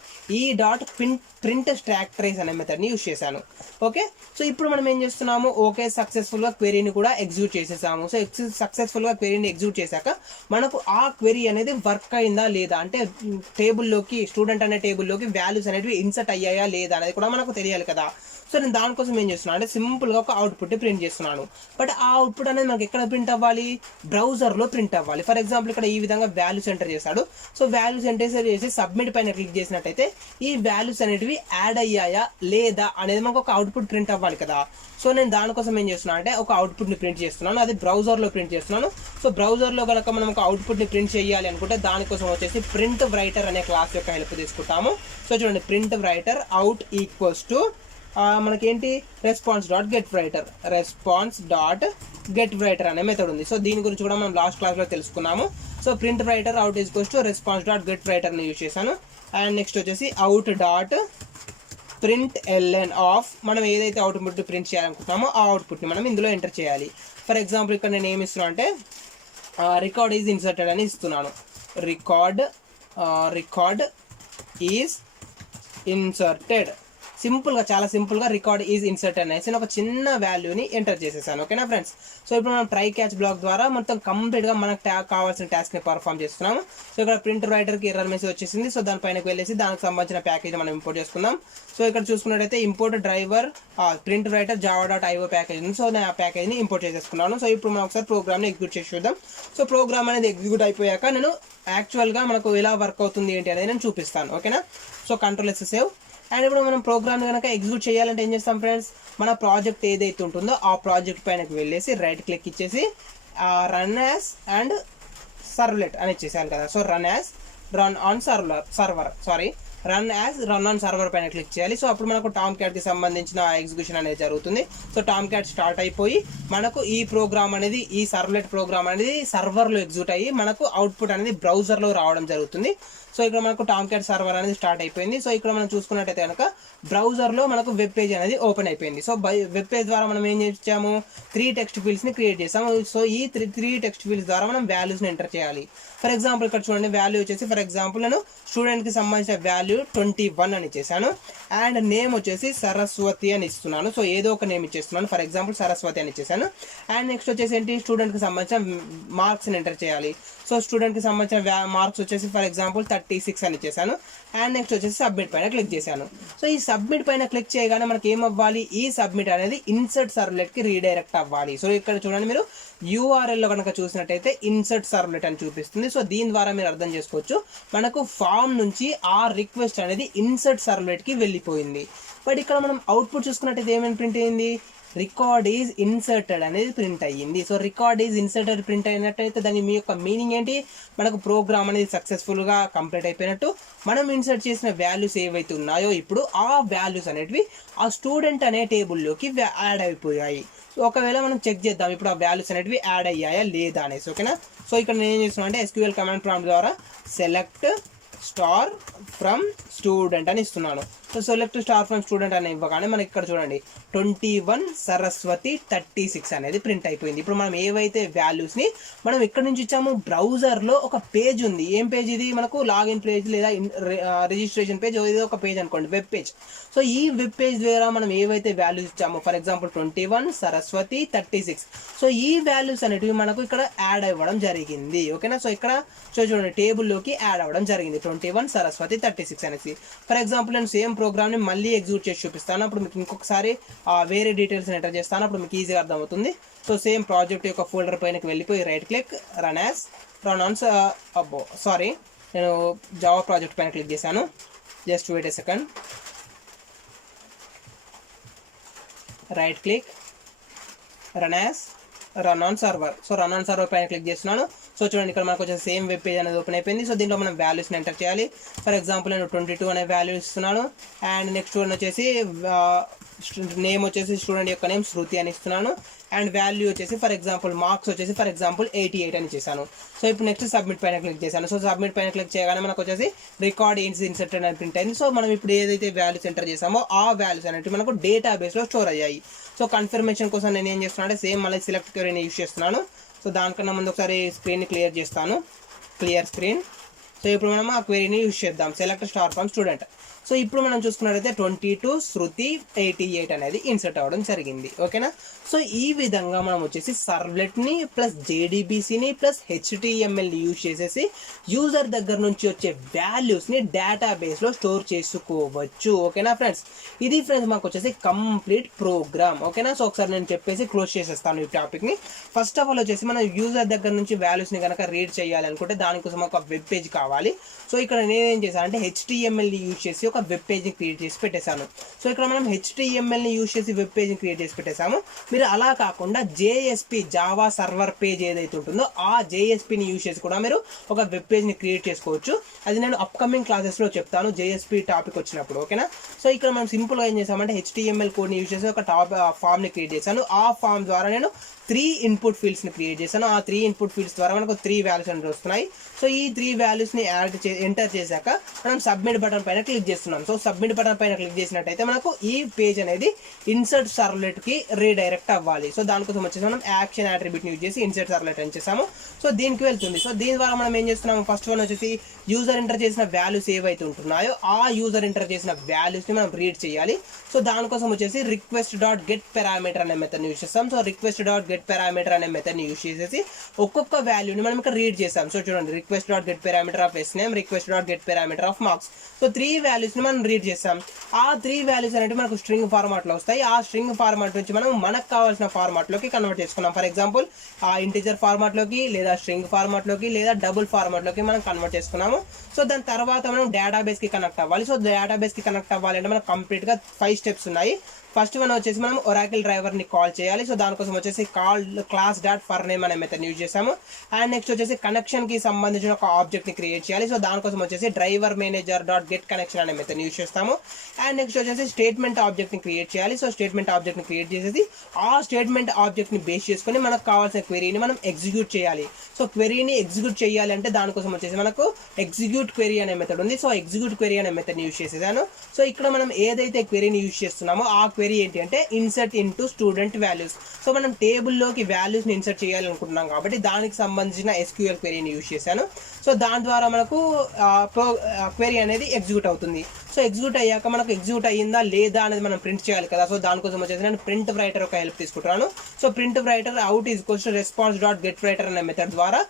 ప్రింట్ స్టాక్ ట్రేస్ అనే మెథడ్ని యూజ్ చేశాను. ఓకే, సో ఇప్పుడు మనం ఏం చేస్తున్నాము, ఓకే సక్సెస్ఫుల్గా క్వెరీని కూడా ఎగ్జిక్యూట్ చేసేసాము. సో సక్సెస్ఫుల్గా క్వెరీని ఎగ్జిక్యూట్ చేశాక మనకు ఆ క్వెరీ అనేది వర్క్ అయిందా లేదా, అంటే టేబుల్లోకి స్టూడెంట్ అనే టేబుల్లోకి వాల్యూస్ అనేవి ఇన్సర్ట్ అయ్యాయా లేదా అనేది కూడా మనకు తెలియాలి కదా. సో నేను దానికోసం ఏం చేస్తున్నాను అంటే సింపుల్గా ఒక అవుట్పుట్ ప్రింట్ చేస్తున్నాను. బట్ ఆ అవుట్పుట్ అనేది మనకి ఎక్కడ ప్రింట్ అవ్వాలి, బ్రౌజర్లో ప్రింట్ అవ్వాలి. ఫర్ ఎగ్జాంపుల్ ఇక్కడ ఈ విధంగా వాల్యూస్ ఎంటర్ చేశాడు. సో వాల్యూస్ ఎంటర్ చేసి సబ్మిట్ పైన క్లిక్ చేసినట్టయితే ఈ వాల్యూస్ అనేటివి యాడ్ అయ్యాయా లేదా అనేది మనకు ఒక అవుట్పుట్ ప్రింట్ అవ్వాలి కదా. సో నేను దానికోసం ఏం చేస్తున్నాను అంటే ఒక అవుట్పుట్ని ప్రింట్ చేస్తున్నాను, అది బ్రౌజర్లో ప్రింట్ చేస్తున్నాను. సో బ్రౌజర్లో కనుక మనం ఒక అవుట్పుట్ని ప్రింట్ చేయాలి అనుకుంటే దానికోసం వచ్చేసి ప్రింట్ రైటర్ అనే క్లాస్ యొక్క హెల్ప్ తీసుకుంటాము. సో చూడండి print writer out equals to మనకేంటి response.getWriter అనే మెథడ్ ఉంది. సో దీని గురించి కూడా మనం లాస్ట్ క్లాస్లో తెలుసుకున్నాము. So print writer out equals to response.getWriter ని యూజ్ చేశాను. అండ్ నెక్స్ట్ వచ్చేసి out.println ఆఫ్ మనం ఏదైతే అవుట్పుట్ ప్రింట్ చేయాలనుకుంటున్నామో ఆ అవుట్పుట్ని మనం ఇందులో ఎంటర్ చేయాలి. ఫర్ ఎగ్జాంపుల్ ఇక్కడ నేను ఏమి ఇస్తున్నాను అంటే రికార్డ్ ఈజ్ ఇన్సర్టెడ్ అని ఇస్తున్నాను. Record is inserted. సింపుల్గా చాలా సింపుల్గా రికార్డ్ ఈజ్ ఇన్సర్ట్ అనేసి ఒక చిన్న వాల్యూని ఎంటర్ చేసేసాను. ఓకేనా ఫ్రెండ్స్. సో ఇప్పుడు మనం ట్రై క్యాచ్ బ్లాక్ ద్వారా మొత్తం కంప్లీట్గా మనకు కావాల్సిన టాస్క్ని పర్ఫామ్ చేస్తున్నాము. సో ఇక్కడ ప్రింట్ రైటర్కి ఎర్రర్ మెసేజ్ వచ్చేసింది. సో దానిపైనకి వెళ్ళేసి దానికి సంబంధించిన ప్యాకేజ్ మనం ఇంపోర్ట్ చేసుకుందాం. సో ఇక్కడ చూసుకున్నట్టయితే import driver print writer java.io package ఉంది. సో నేను ఆ ప్యాకేజ్ని ఇంపోర్ట్ చేసేసుకున్నాను. సో ఇప్పుడు మనం ఒకసారి ప్రోగ్రామ్ని ఎగ్జిక్యూట్ చేసి చూద్దాం. సో ప్రోగ్రామ్ అనేది ఎగ్జిక్యూట్ అయిపోయాక నేను యాక్చువల్గా మనకు ఎలా వర్క్ అవుతుంది ఏంటి అనేది నేను చూపిస్తాను. ఓకేనా. So control save. అండ్ ఇప్పుడు మనం ప్రోగ్రామ్ కనుక ఎగ్జిక్యూట్ చేయాలంటే ఏం చేస్తాం ఫ్రెండ్స్, మన ప్రాజెక్ట్ ఏదైతే ఉంటుందో ఆ ప్రాజెక్ట్ పైనకి వెళ్ళేసి రైట్ క్లిక్ ఇచ్చేసి రన్ యాజ్ అండ్ సర్వ్లెట్ అని ఇచ్చేసాను కదా. సో రన్ ఆన్ సర్వర్ పైన క్లిక్ చేయాలి. సో అప్పుడు మనకు టామ్ క్యాట్కి సంబంధించిన ఎగ్జిక్యూషన్ అనేది జరుగుతుంది. సో టామ్ క్యాట్ స్టార్ట్ అయిపోయి మనకు ఈ ప్రోగ్రామ్ అనేది, ఈ సర్వ్లెట్ ప్రోగ్రామ్ అనేది సర్వర్లో ఎగ్జిక్యూట్ అయ్యి మనకు అవుట్పుట్ అనేది బ్రౌజర్లో రావడం జరుగుతుంది. సో ఇక్కడ మనకు టామ్ క్యాట్ సర్వర్ అనేది స్టార్ట్ అయిపోయింది. సో ఇక్కడ మనం చూసుకున్నట్టయితే కనుక బ్రౌజర్లో మనకు వెబ్ పేజ్ అనేది ఓపెన్ అయిపోయింది. సో వెబ్ పేజ్ ద్వారా మనం ఏం చేసాము, 3 టెక్స్ట్ ఫీల్డ్స్ని క్రియేట్ చేసాము. సో ఈ 3 టెక్స్ట్ ఫీల్డ్స్ ద్వారా మనం వాల్యూస్ని ఎంటర్ చేయాలి. ఫర్ ఎగ్జాంపుల్ ఇక్కడ చూడండి, వాల్యూ వచ్చేసి ఫర్ ఎగ్జాంపుల్ నేను స్టూడెంట్కి సంబంధించిన వాల్యూ 21 అని ఇచ్చేసాను. అండ్ నేమ్ వచ్చేసి సరస్వతి అని ఇస్తున్నాను. సో ఏదో ఒక నేమ్ ఇచ్చేస్తున్నాను. ఫర్ ఎగ్జాంపుల్ సరస్వతి అని ఇచ్చేసాను. అండ్ నెక్స్ట్ వచ్చేసి ఏంటి, స్టూడెంట్కి సంబంధించిన మార్క్స్ని ఎంటర్ చేయాలి. సో స్టూడెంట్కి సంబంధించిన మార్క్స్ వచ్చేసి ఫర్ ఎగ్జాంపుల్ 36 అని ఇచ్చేసాను. అండ్ నెక్స్ట్ వచ్చేసి సబ్మిట్ పైన క్లిక్ చేశాను. సో ఈ సబ్మిట్ పైన క్లిక్ చేయగానే మనకి ఏమవ్వాలి, ఈ సబ్మిట్ అనేది ఇన్సర్ట్ సర్వ్లెట్కి రీడైరెక్ట్ అవ్వాలి. సో ఇక్కడ చూడండి, మీరు URL లో కనుక చూసినట్టయితే ఇన్సర్ట్ సర్వ్లెట్ అని చూపిస్తుంది. సో దీని ద్వారా మీరు అర్థం చేసుకోవచ్చు, మనకు ఫామ్ నుంచి ఆ రిక్వెస్ట్ అనేది ఇన్సర్ట్ సర్వ్లెట్కి వెళ్ళిపోయింది. బట్ ఇక్కడ మనం అవుట్పుట్ చూసుకున్నట్టయితే ఏమైనా ప్రింట్ అయింది, రికార్డ్ ఈజ్ ఇన్సర్టెడ్ అనేది ప్రింట్ అయ్యింది. So record is inserted print అయినట్టయితే దాని మీ యొక్క మీనింగ్ ఏంటి, మనకు ప్రోగ్రామ్ అనేది సక్సెస్ఫుల్గా కంప్లీట్ అయిపోయినట్టు. మనం ఇన్సర్ట్ చేసిన వాల్యూస్ ఏవైతే ఉన్నాయో ఇప్పుడు ఆ వాల్యూస్ అనేటివి ఆ స్టూడెంట్ అనే టేబుల్లోకి యాడ్ అయిపోయాయి. సో ఒకవేళ మనం చెక్ చేద్దాం ఇప్పుడు ఆ వాల్యూస్ అనేటివి యాడ్ అయ్యాయా లేదా అనేసి. ఓకేనా. సో ఇక్కడ నేను ఏం చేస్తున్నాను అంటే SQL కమాండ్ ప్రాంప్ట్ ద్వారా సెలెక్ట్ స్టార్ ఫ్రమ్ స్టూడెంట్ అని ఇస్తున్నాను. So select star from student అని ఇవ్వగానే మనకి ఇక్కడ చూడండి 21 సరస్వతి 36 అనేది ప్రింట్ అయిపోయింది. ఇప్పుడు మనం ఏవైతే వాల్యూస్ని మనం ఇక్కడ నుంచి ఇచ్చాము, బ్రౌజర్లో ఒక పేజ్ ఉంది. ఏం పేజ్ ఇది, మనకు లాగిన్ పేజ్ లేదా రిజిస్ట్రేషన్ పేజ్, ఏదో ఒక పేజ్ అనుకోండి, వెబ్ పేజ్. సో ఈ వెబ్ పేజ్ ద్వారా మనం ఏవైతే వాల్యూస్ ఇచ్చామో ఫర్ ఎగ్జాంపుల్ 21 సరస్వతి 36, సో ఈ వాల్యూస్ అనేటివి మనకు ఇక్కడ యాడ్ అవ్వడం జరిగింది. ఓకేనా. సో ఇక్కడ చూడండి టేబుల్లోకి యాడ్ అవ్వడం జరిగింది 21 సరస్వతి 36 అనేసి. ఫర్ ఎగ్జాంపుల్ నేను సేమ్ ప్రోగ్రామ్ని మళ్ళీ ఎగ్జిక్యూట్ చేసి చూపిస్తాను. అప్పుడు మీకు ఇంకొకసారి వేరే డీటెయిల్స్ ఎంటర్ చేస్తాను, అప్పుడు మీకు ఈజీగా అర్థమవుతుంది. సో సేమ్ ప్రాజెక్ట్ యొక్క ఫోల్డర్ పైనకి వెళ్ళిపోయి రైట్ క్లిక్ రన్ ఆన్ నేను జావా ప్రాజెక్ట్ పైన క్లిక్ చేశాను. Just wait a second. Right click run on server. So run on server పైన క్లిక్ చేస్తున్నాను. సో చూడండి ఇక్కడ మనకు వచ్చేసి సేమ్ వెబ్ పేజ్ అనేది ఓపెన్ అయిపోయింది. సో దీంట్లో మనం వాల్యూస్ని ఎంటర్ చేయాలి. ఫర్ ఎగ్జాంపుల్ నేను 22 అనే వాల్యూ ఇస్తున్నాను. అండ్ నెక్స్ట్ వన్ వచ్చేసి నేమ్ వచ్చేసి స్టూడెంట్ యొక్క నేమ్ శృతి అని ఇస్తున్నాను. అండ్ వాల్యూ వచ్చేసి ఫర్ ఎగ్జాంపుల్ మార్క్స్ వచ్చేసి ఫర్ ఎగ్జాంపుల్ 88 అని చేశాను. సో ఇప్పుడు నెక్స్ట్ సబ్మిట్ పైన క్లిక్ చేశాను. సో సబ్మిట్ పైన క్లిక్ చేయగానే మనకు వచ్చేసి రికార్డ్ ఈజ్ ఇన్సర్టెడ్ అని ప్రింట్ అయింది. సో మనం ఇప్పుడు ఏదైతే వాల్యూస్ ఎంటర్ చేసామో ఆ వాల్యూస్ అనేవి మనకు డేటాబేస్లో స్టోర్ అయ్యాయి. సో కన్ఫర్మేషన్ కోసం నేను ఏం చేస్తున్నాను అంటే సేమ్ మళ్ళీ సెలెక్ట్ క్వెరీని యూస్ చేస్తున్నాను. సో దానికన్నా ముందు ఒకసారి స్క్రీన్ని క్లియర్ చేస్తాను, క్లియర్ స్క్రీన్. సో ఇప్పుడు మనం ఆ క్వెరీని యూస్ చేద్దాం, select star from student. So ఇప్పుడు మనం చూసుకున్నట్లయితే 22 శృతి 88 అనేది ఇన్సర్ట్ అవ్వడం జరిగింది. ఓకేనా. సో ఈ విధంగా మనం వచ్చేసి సర్వ్లెట్ని ప్లస్ JDBCని ప్లస్ HTMLని యూజ్ చేసేసి యూజర్ దగ్గర నుంచి వచ్చే వాల్యూస్ని డేటాబేస్లో స్టోర్ చేసుకోవచ్చు. ఓకేనా ఫ్రెండ్స్. ఇది ఫ్రెండ్స్ మాకు వచ్చేసి కంప్లీట్ ప్రోగ్రామ్. ఓకేనా. సో ఒకసారి నేను చెప్పేసి క్లోజ్ చేసేస్తాను ఈ టాపిక్ని. ఫస్ట్ ఆఫ్ ఆల్ వచ్చేసి మనం యూజర్ దగ్గర నుంచి వాల్యూస్ని కనుక రీడ్ చేయాలి అనుకుంటే దానికోసం ఒక వెబ్ పేజ్ కావాలి. సో ఇక్కడ నేనేం చేశాను అంటే HTMLని యూజ్ చేసి ఒక వెబ్ పేజ్ని క్రియేట్ చేసి పెట్టేశాను. సో ఇక్కడ మనం HTMLని యూజ్ చేసి వెబ్ పేజ్ని క్రియేట్ చేసి పెట్టేశాము. మీరు అలా కాకుండా JSP జావా సర్వర్ పేజ్ ఏదైతే ఉంటుందో ఆ JSPని యూజ్ చేసి కూడా మీరు ఒక వెబ్ పేజ్ని క్రియేట్ చేసుకోవచ్చు. అది నేను అప్కమింగ్ క్లాసెస్లో చెప్తాను JSP టాపిక్ వచ్చినప్పుడు. ఓకేనా. సో ఇక్కడ మనం సింపుల్గా ఏం చేసామంటే HTML కోడ్ని యూజ్ చేసి ఒక ఫామ్ని క్రియేట్ చేశాను. ఆ ఫామ్ ద్వారా నేను 3 ఇన్పుట్ ఫీల్డ్స్ని క్రియేట్ చేశాను. ఆ 3 ఇన్పుట్ ఫీల్డ్స్ ద్వారా మనకు 3 వాల్యూస్ అనేవి వస్తున్నాయి. సో ఈ 3 వాల్యూస్ని ఎంటర్ చేశాక మనం సబ్మిట్ బటన్ పైన క్లిక్ చేస్తున్నాం. సో సబ్మిట్ బటన్ పైన క్లిక్ చేసినట్టయితే మనకు ఈ పేజ్ అనేది ఇన్సర్ట్ సర్వ్లెట్కి రీడైరెక్ట్ అవ్వాలి. సో దానికోసం వచ్చేసి మనం యాక్షన్ అట్రిబ్యూట్ని యూజ్ చేసి ఇన్సర్ట్ సర్వ్లెట్ అని చేసాము. సో దీనికి వెళ్తుంది. సో దీని ద్వారా మనం ఏం చేస్తున్నాము, ఫస్ట్ వన్ వచ్చేసి యూజర్ ఎంటర్ చేసిన వాల్యూస్ ఏవైతే ఉంటున్నాయో ఆ యూజర్ ఎంటర్ చేసిన వాల్యూస్ని మనం రీడ్ చేయాలి. సో దానికోసం వచ్చేసి రిక్వెస్ట్ డాట్ గెట్ పారామీటర్ అనే మెథడ్ని యూజ్ చేస్తాం. So request dot get parameter అనే మెథడ్ని యూజ్ చేసేసి ఒక్కొక్క వాల్యూని మనం ఇక్కడ రీడ్ చేస్తాం. సో చూడండి, request dot get parameter of S name, request dot get parameter of marks. So 3 వాల్యూస్ని మనం రీడ్ చేస్తాం. ఆ 3 వాల్యూస్ అనేవి మనకు స్ట్రింగ్ ఫార్మాట్లో వస్తాయి. ఆ స్ట్రింగ్ ఫార్మాట్ నుంచి మనం మనకు కావాల్సిన ఫార్మాట్లోకి కన్వర్ట్ చేసుకున్నాం. ఫర్ ఎగ్జాంపుల్ ఆ ఇంటిజర్ ఫార్మాట్లోకి, లేదా స్ట్రింగ్ ఫార్మాట్లోకి, లేదా డబుల్ ఫార్మాట్లోకి మనం కన్వర్ట్ చేసుకున్నాము. సో దాని తర్వాత మనం డేటాబేస్కి కనెక్ట్ అవ్వాలి. సో డేటాబేస్కి కనెక్ట్ అవ్వాలి అంటే మనకు కంప్లీట్గా 5 స్టెప్స్ ఉన్నాయి. ఫస్ట్ వన్ వచ్చేసి మనం ఒరాకిల్ డ్రైవర్ని కాల్ చేయాలి. సో దానికోసం వచ్చేసి call class dot for name అనే మెథడ్ యూజ్ చేసాము. అండ్ నెక్స్ట్ వచ్చేసి కనెక్షన్కి సంబంధించిన ఒక ఆబ్జెక్ట్ని క్రియేట్ చేయాలి. సో దానికోసం వచ్చేసి driver manager dot get connection అనే మెథడ్ యూజ్ చేస్తాము. అండ్ నెక్స్ట్ వచ్చేసి స్టేట్మెంట్ ఆబ్జెక్ట్ని క్రియేట్ చేయాలి. సో స్టేట్మెంట్ ఆబ్జెక్ట్ని క్రియేట్ చేసేసి ఆ స్టేట్మెంట్ ఆబ్జెక్ట్ని బేస్ చేసుకొని మనకు కావాల్సిన క్వెరీని మనం ఎగ్జిక్యూట్ చేయాలి. సో క్వెరీని ఎగ్జిక్యూట్ చేయాలి అంటే దానికోసం వచ్చేసి మనకు ఎగ్జిక్యూట్ క్వెరీ అనే మెథడ్ ఉంది. సో ఎగ్జిక్యూట్ క్వెరీ అనే మెథడ్ని యూజ్ చేసేదాను. సో ఇక్కడ మనం ఏదైతే క్వెరీని యూజ్ చేస్తున్నామో ఆ క్వెరీ ఏంటి అంటే insert into student values. So మనం టేబుల్లోకి వాల్యూస్ని ఇన్సర్ట్ చేయాలనుకుంటున్నాం కాబట్టి దానికి సంబంధించిన ఎస్క్యూఎల్ క్వెరీని యూజ్ చేశాను. సో దాని ద్వారా మనకు క్వెరీ అనేది ఎగ్జిక్యూట్ అవుతుంది. సో ఎగ్జిక్యూట్ అయ్యాక మనకు ఎగ్జిక్యూట్ అయ్యిందా లేదా అనేది మనం ప్రింట్ చేయాలి కదా. సో దానికోసం వచ్చేసి నేను ప్రింట్ రైటర్ ఒక హెల్ప్ తీసుకుంటున్నాను. So print writer out is equals to response dot get writer అనే మెథడ్ ద్వారా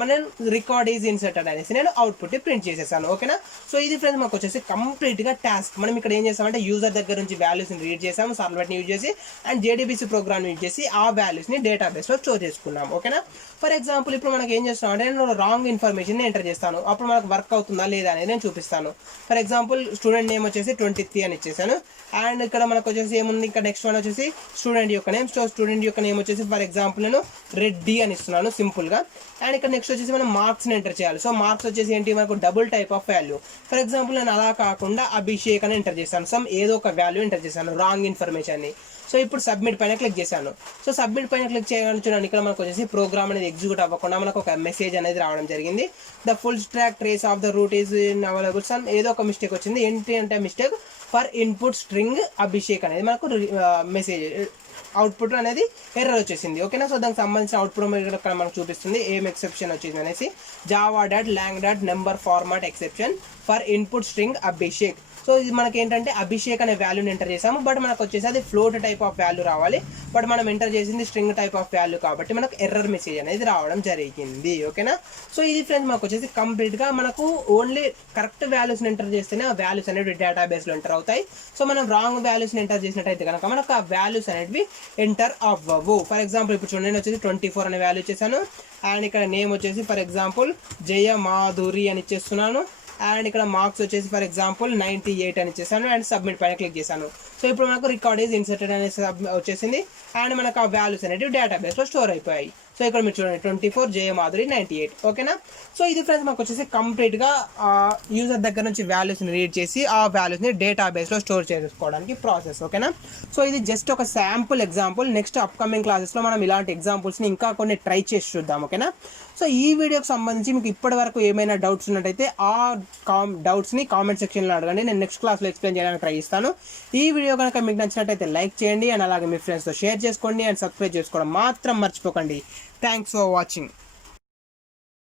మనం రికార్డ్ ఈజ్ ఇన్సర్టెడ్ అనేసి నేను అవుట్పుట్ ప్రింట్ చేసేసాను. ఓకేనా. సో ఇది ఫ్రెండ్స్ మాకు వచ్చేసి కంప్లీట్గా టాస్క్. మనం ఇక్కడ ఏం చేస్తామంటే యూజర్ దగ్గర నుంచి వాల్యూస్ని రీడ్ చేసాము, సర్వ్లెట్ని యూజ్ చేసి అండ్ జేడీబీసీ ప్రోగ్రామ్ యూజ్ చేసి ఆ వాల్యూస్ని డేటాబేస్లో స్టోర్ చేసుకున్నాం. ఓకేనా. ఫర్ ఎగ్జాంపుల్ ఇప్పుడు మనకి ఏం చేస్తామంటే నేను రాంగ్ ఇన్ఫర్మేషన్ ఎంటర్ చేస్తాను. అప్పుడు మనకు వర్క్ అవుతుందా లేదా అనేది నేను చూపిస్తాను. ఫర్ ఎగ్జాంపుల్ స్టూడెంట్ నేమ్ వచ్చేసి 23 అని ఇచ్చేసాను. అండ్ ఇక్కడ మనకు వచ్చేసి ఏముంది, ఇక్కడ నెక్స్ట్ వన్ వచ్చేసి స్టూడెంట్ యొక్క నేమ్. సో స్టూడెంట్ యొక్క నేమ్ వచ్చేసి ఫర్ ఎగ్జాంపుల్ నేను రెడ్డి అని ఇస్తున్నాను సింపుల్గా. అండ్ ఇక్కడ నెక్స్ట్ వచ్చేసి మనం మార్క్స్ని ఎంటర్ చేయాలి. సో మార్క్స్ వచ్చేసి ఏంటి, మనకు double type of value. For example నేను అలా కాకుండా అభిషేక్ అని ఎంటర్ చేశాను. సమ్ ఏదో ఒక వాల్యూ ఎంటర్ చేశాను, రాంగ్ ఇన్ఫర్మేషన్ని. సో ఇప్పుడు సబ్మిట్ పైన క్లిక్ చేశాను. సో సబ్మిట్ పైన క్లిక్ చేయగానే చూడండి, ఇక్కడ మనకు వచ్చేసి ప్రోగ్రామ్ అనేది ఎగ్జిక్యూట్ అవ్వకుండా మనకు ఒక మెసేజ్ అనేది రావడం జరిగింది. The full stock trace of the route is in available. Some ఏదో ఒక మిస్టేక్ వచ్చింది. ఏంటి అంటే mistake for input string Abhishek అనేది మనకు మెసేజ్ అవుట్పుట్ అనేది ఎర్రర్ వచ్చేసింది. ఓకేనా. సో దానికి సంబంధించిన అవుట్పుట్ ఇక్కడ మనకు చూపిస్తుంది ఏం ఎక్సెప్షన్ వచ్చింది అనేసి. Java dot long dot number format exception for input string Abhishek. So ఇది మనకి ఏంటంటే అభిషేక్ అనే వాల్యూని ఎంటర్ చేసాము, బట్ మనకు వచ్చేసి అది ఫ్లోట్ టైప్ ఆఫ్ వాల్యూ రావాలి. బట్ మనం ఎంటర్ చేసింది స్ట్రింగ్ టైప్ ఆఫ్ వాల్యూ కాబట్టి మనకు ఎర్రర్ మెసేజ్ అనేది రావడం జరిగింది. ఓకేనా. సో ఇది ఫ్రెండ్స్ మాకు వచ్చేసి కంప్లీట్గా మనకు ఓన్లీ కరెక్ట్ వాల్యూస్ని ఎంటర్ చేస్తేనే ఆ వాల్యూస్ అనేవి డేటాబేస్లో ఎంటర్ అవుతాయి. సో మనం రాంగ్ వాల్యూస్ని ఎంటర్ చేసినట్టయితే కనుక మనకు ఆ వాల్యూస్ అనేవి ఎంటర్ అవ్వవు. ఫర్ ఎగ్జాంపుల్ ఇప్పుడు చూడండి, నేను వచ్చేసి 24 అనే వాల్యూ ఇచ్చేసాను. అండ్ ఇక్కడ నేమ్ వచ్చేసి ఫర్ ఎగ్జాంపుల్ జయ మాధురి అని ఇచ్చేస్తున్నాను. అండ్ ఇక్కడ మార్క్స్ వచ్చేసి ఫర్ ఎగ్జాంపుల్ 98 అని ఇచ్చేసాను. అండ్ సబ్మిట్ పైన క్లిక్ చేశాను. సో ఇప్పుడు మనకు రికార్డ్ ఈజ్ ఇన్సర్టెడ్ అనేసి వచ్చేసింది. అండ్ మనకు ఆ వాల్యూస్ అనేవి డేటాబేస్లో స్టోర్ అయిపోయాయి. సో ఇక్కడ మీరు చూడండి 24 జయ మాధురి 98. ఓకేనా. సో ఇది ఫ్రెండ్స్ మాకు వచ్చేసి కంప్లీట్గా యూజర్ దగ్గర నుంచి వాల్యూస్ని రీడ్ చేసి ఆ వాల్యూస్ని డేటాబేస్లో స్టోర్ చేసుకోవడానికి ప్రాసెస్. ఓకేనా. సో ఇది జస్ట్ ఒక శాంపుల్ ఎగ్జాంపుల్. నెక్స్ట్ అప్కమింగ్ క్లాసెస్లో మనం ఇలాంటి ఎగ్జాంపుల్స్ని ఇంకా కొన్ని ట్రై చేసి చూద్దాం. ఓకేనా. సో ఈ వీడియోకి సంబంధించి మీకు ఇప్పటి వరకు ఏమైనా డౌట్స్ ఉన్నట్టయితే ఆ డౌట్స్ని కామెంట్ సెక్షన్లో అడగండి. నేను నెక్స్ట్ క్లాస్లో ఎక్స్ప్లెయిన్ చేయడానికి ట్రై చేస్తాను. ఈ వీడియో కనుక మీకు నచ్చినట్టయితే లైక్ చేయండి, అండ్ అలాగే మీ ఫ్రెండ్స్తో షేర్ చేసుకోండి, అండ్ సబ్స్క్రైబ్ చేసుకోవడం మాత్రం మర్చిపోకండి. Thanks for watching.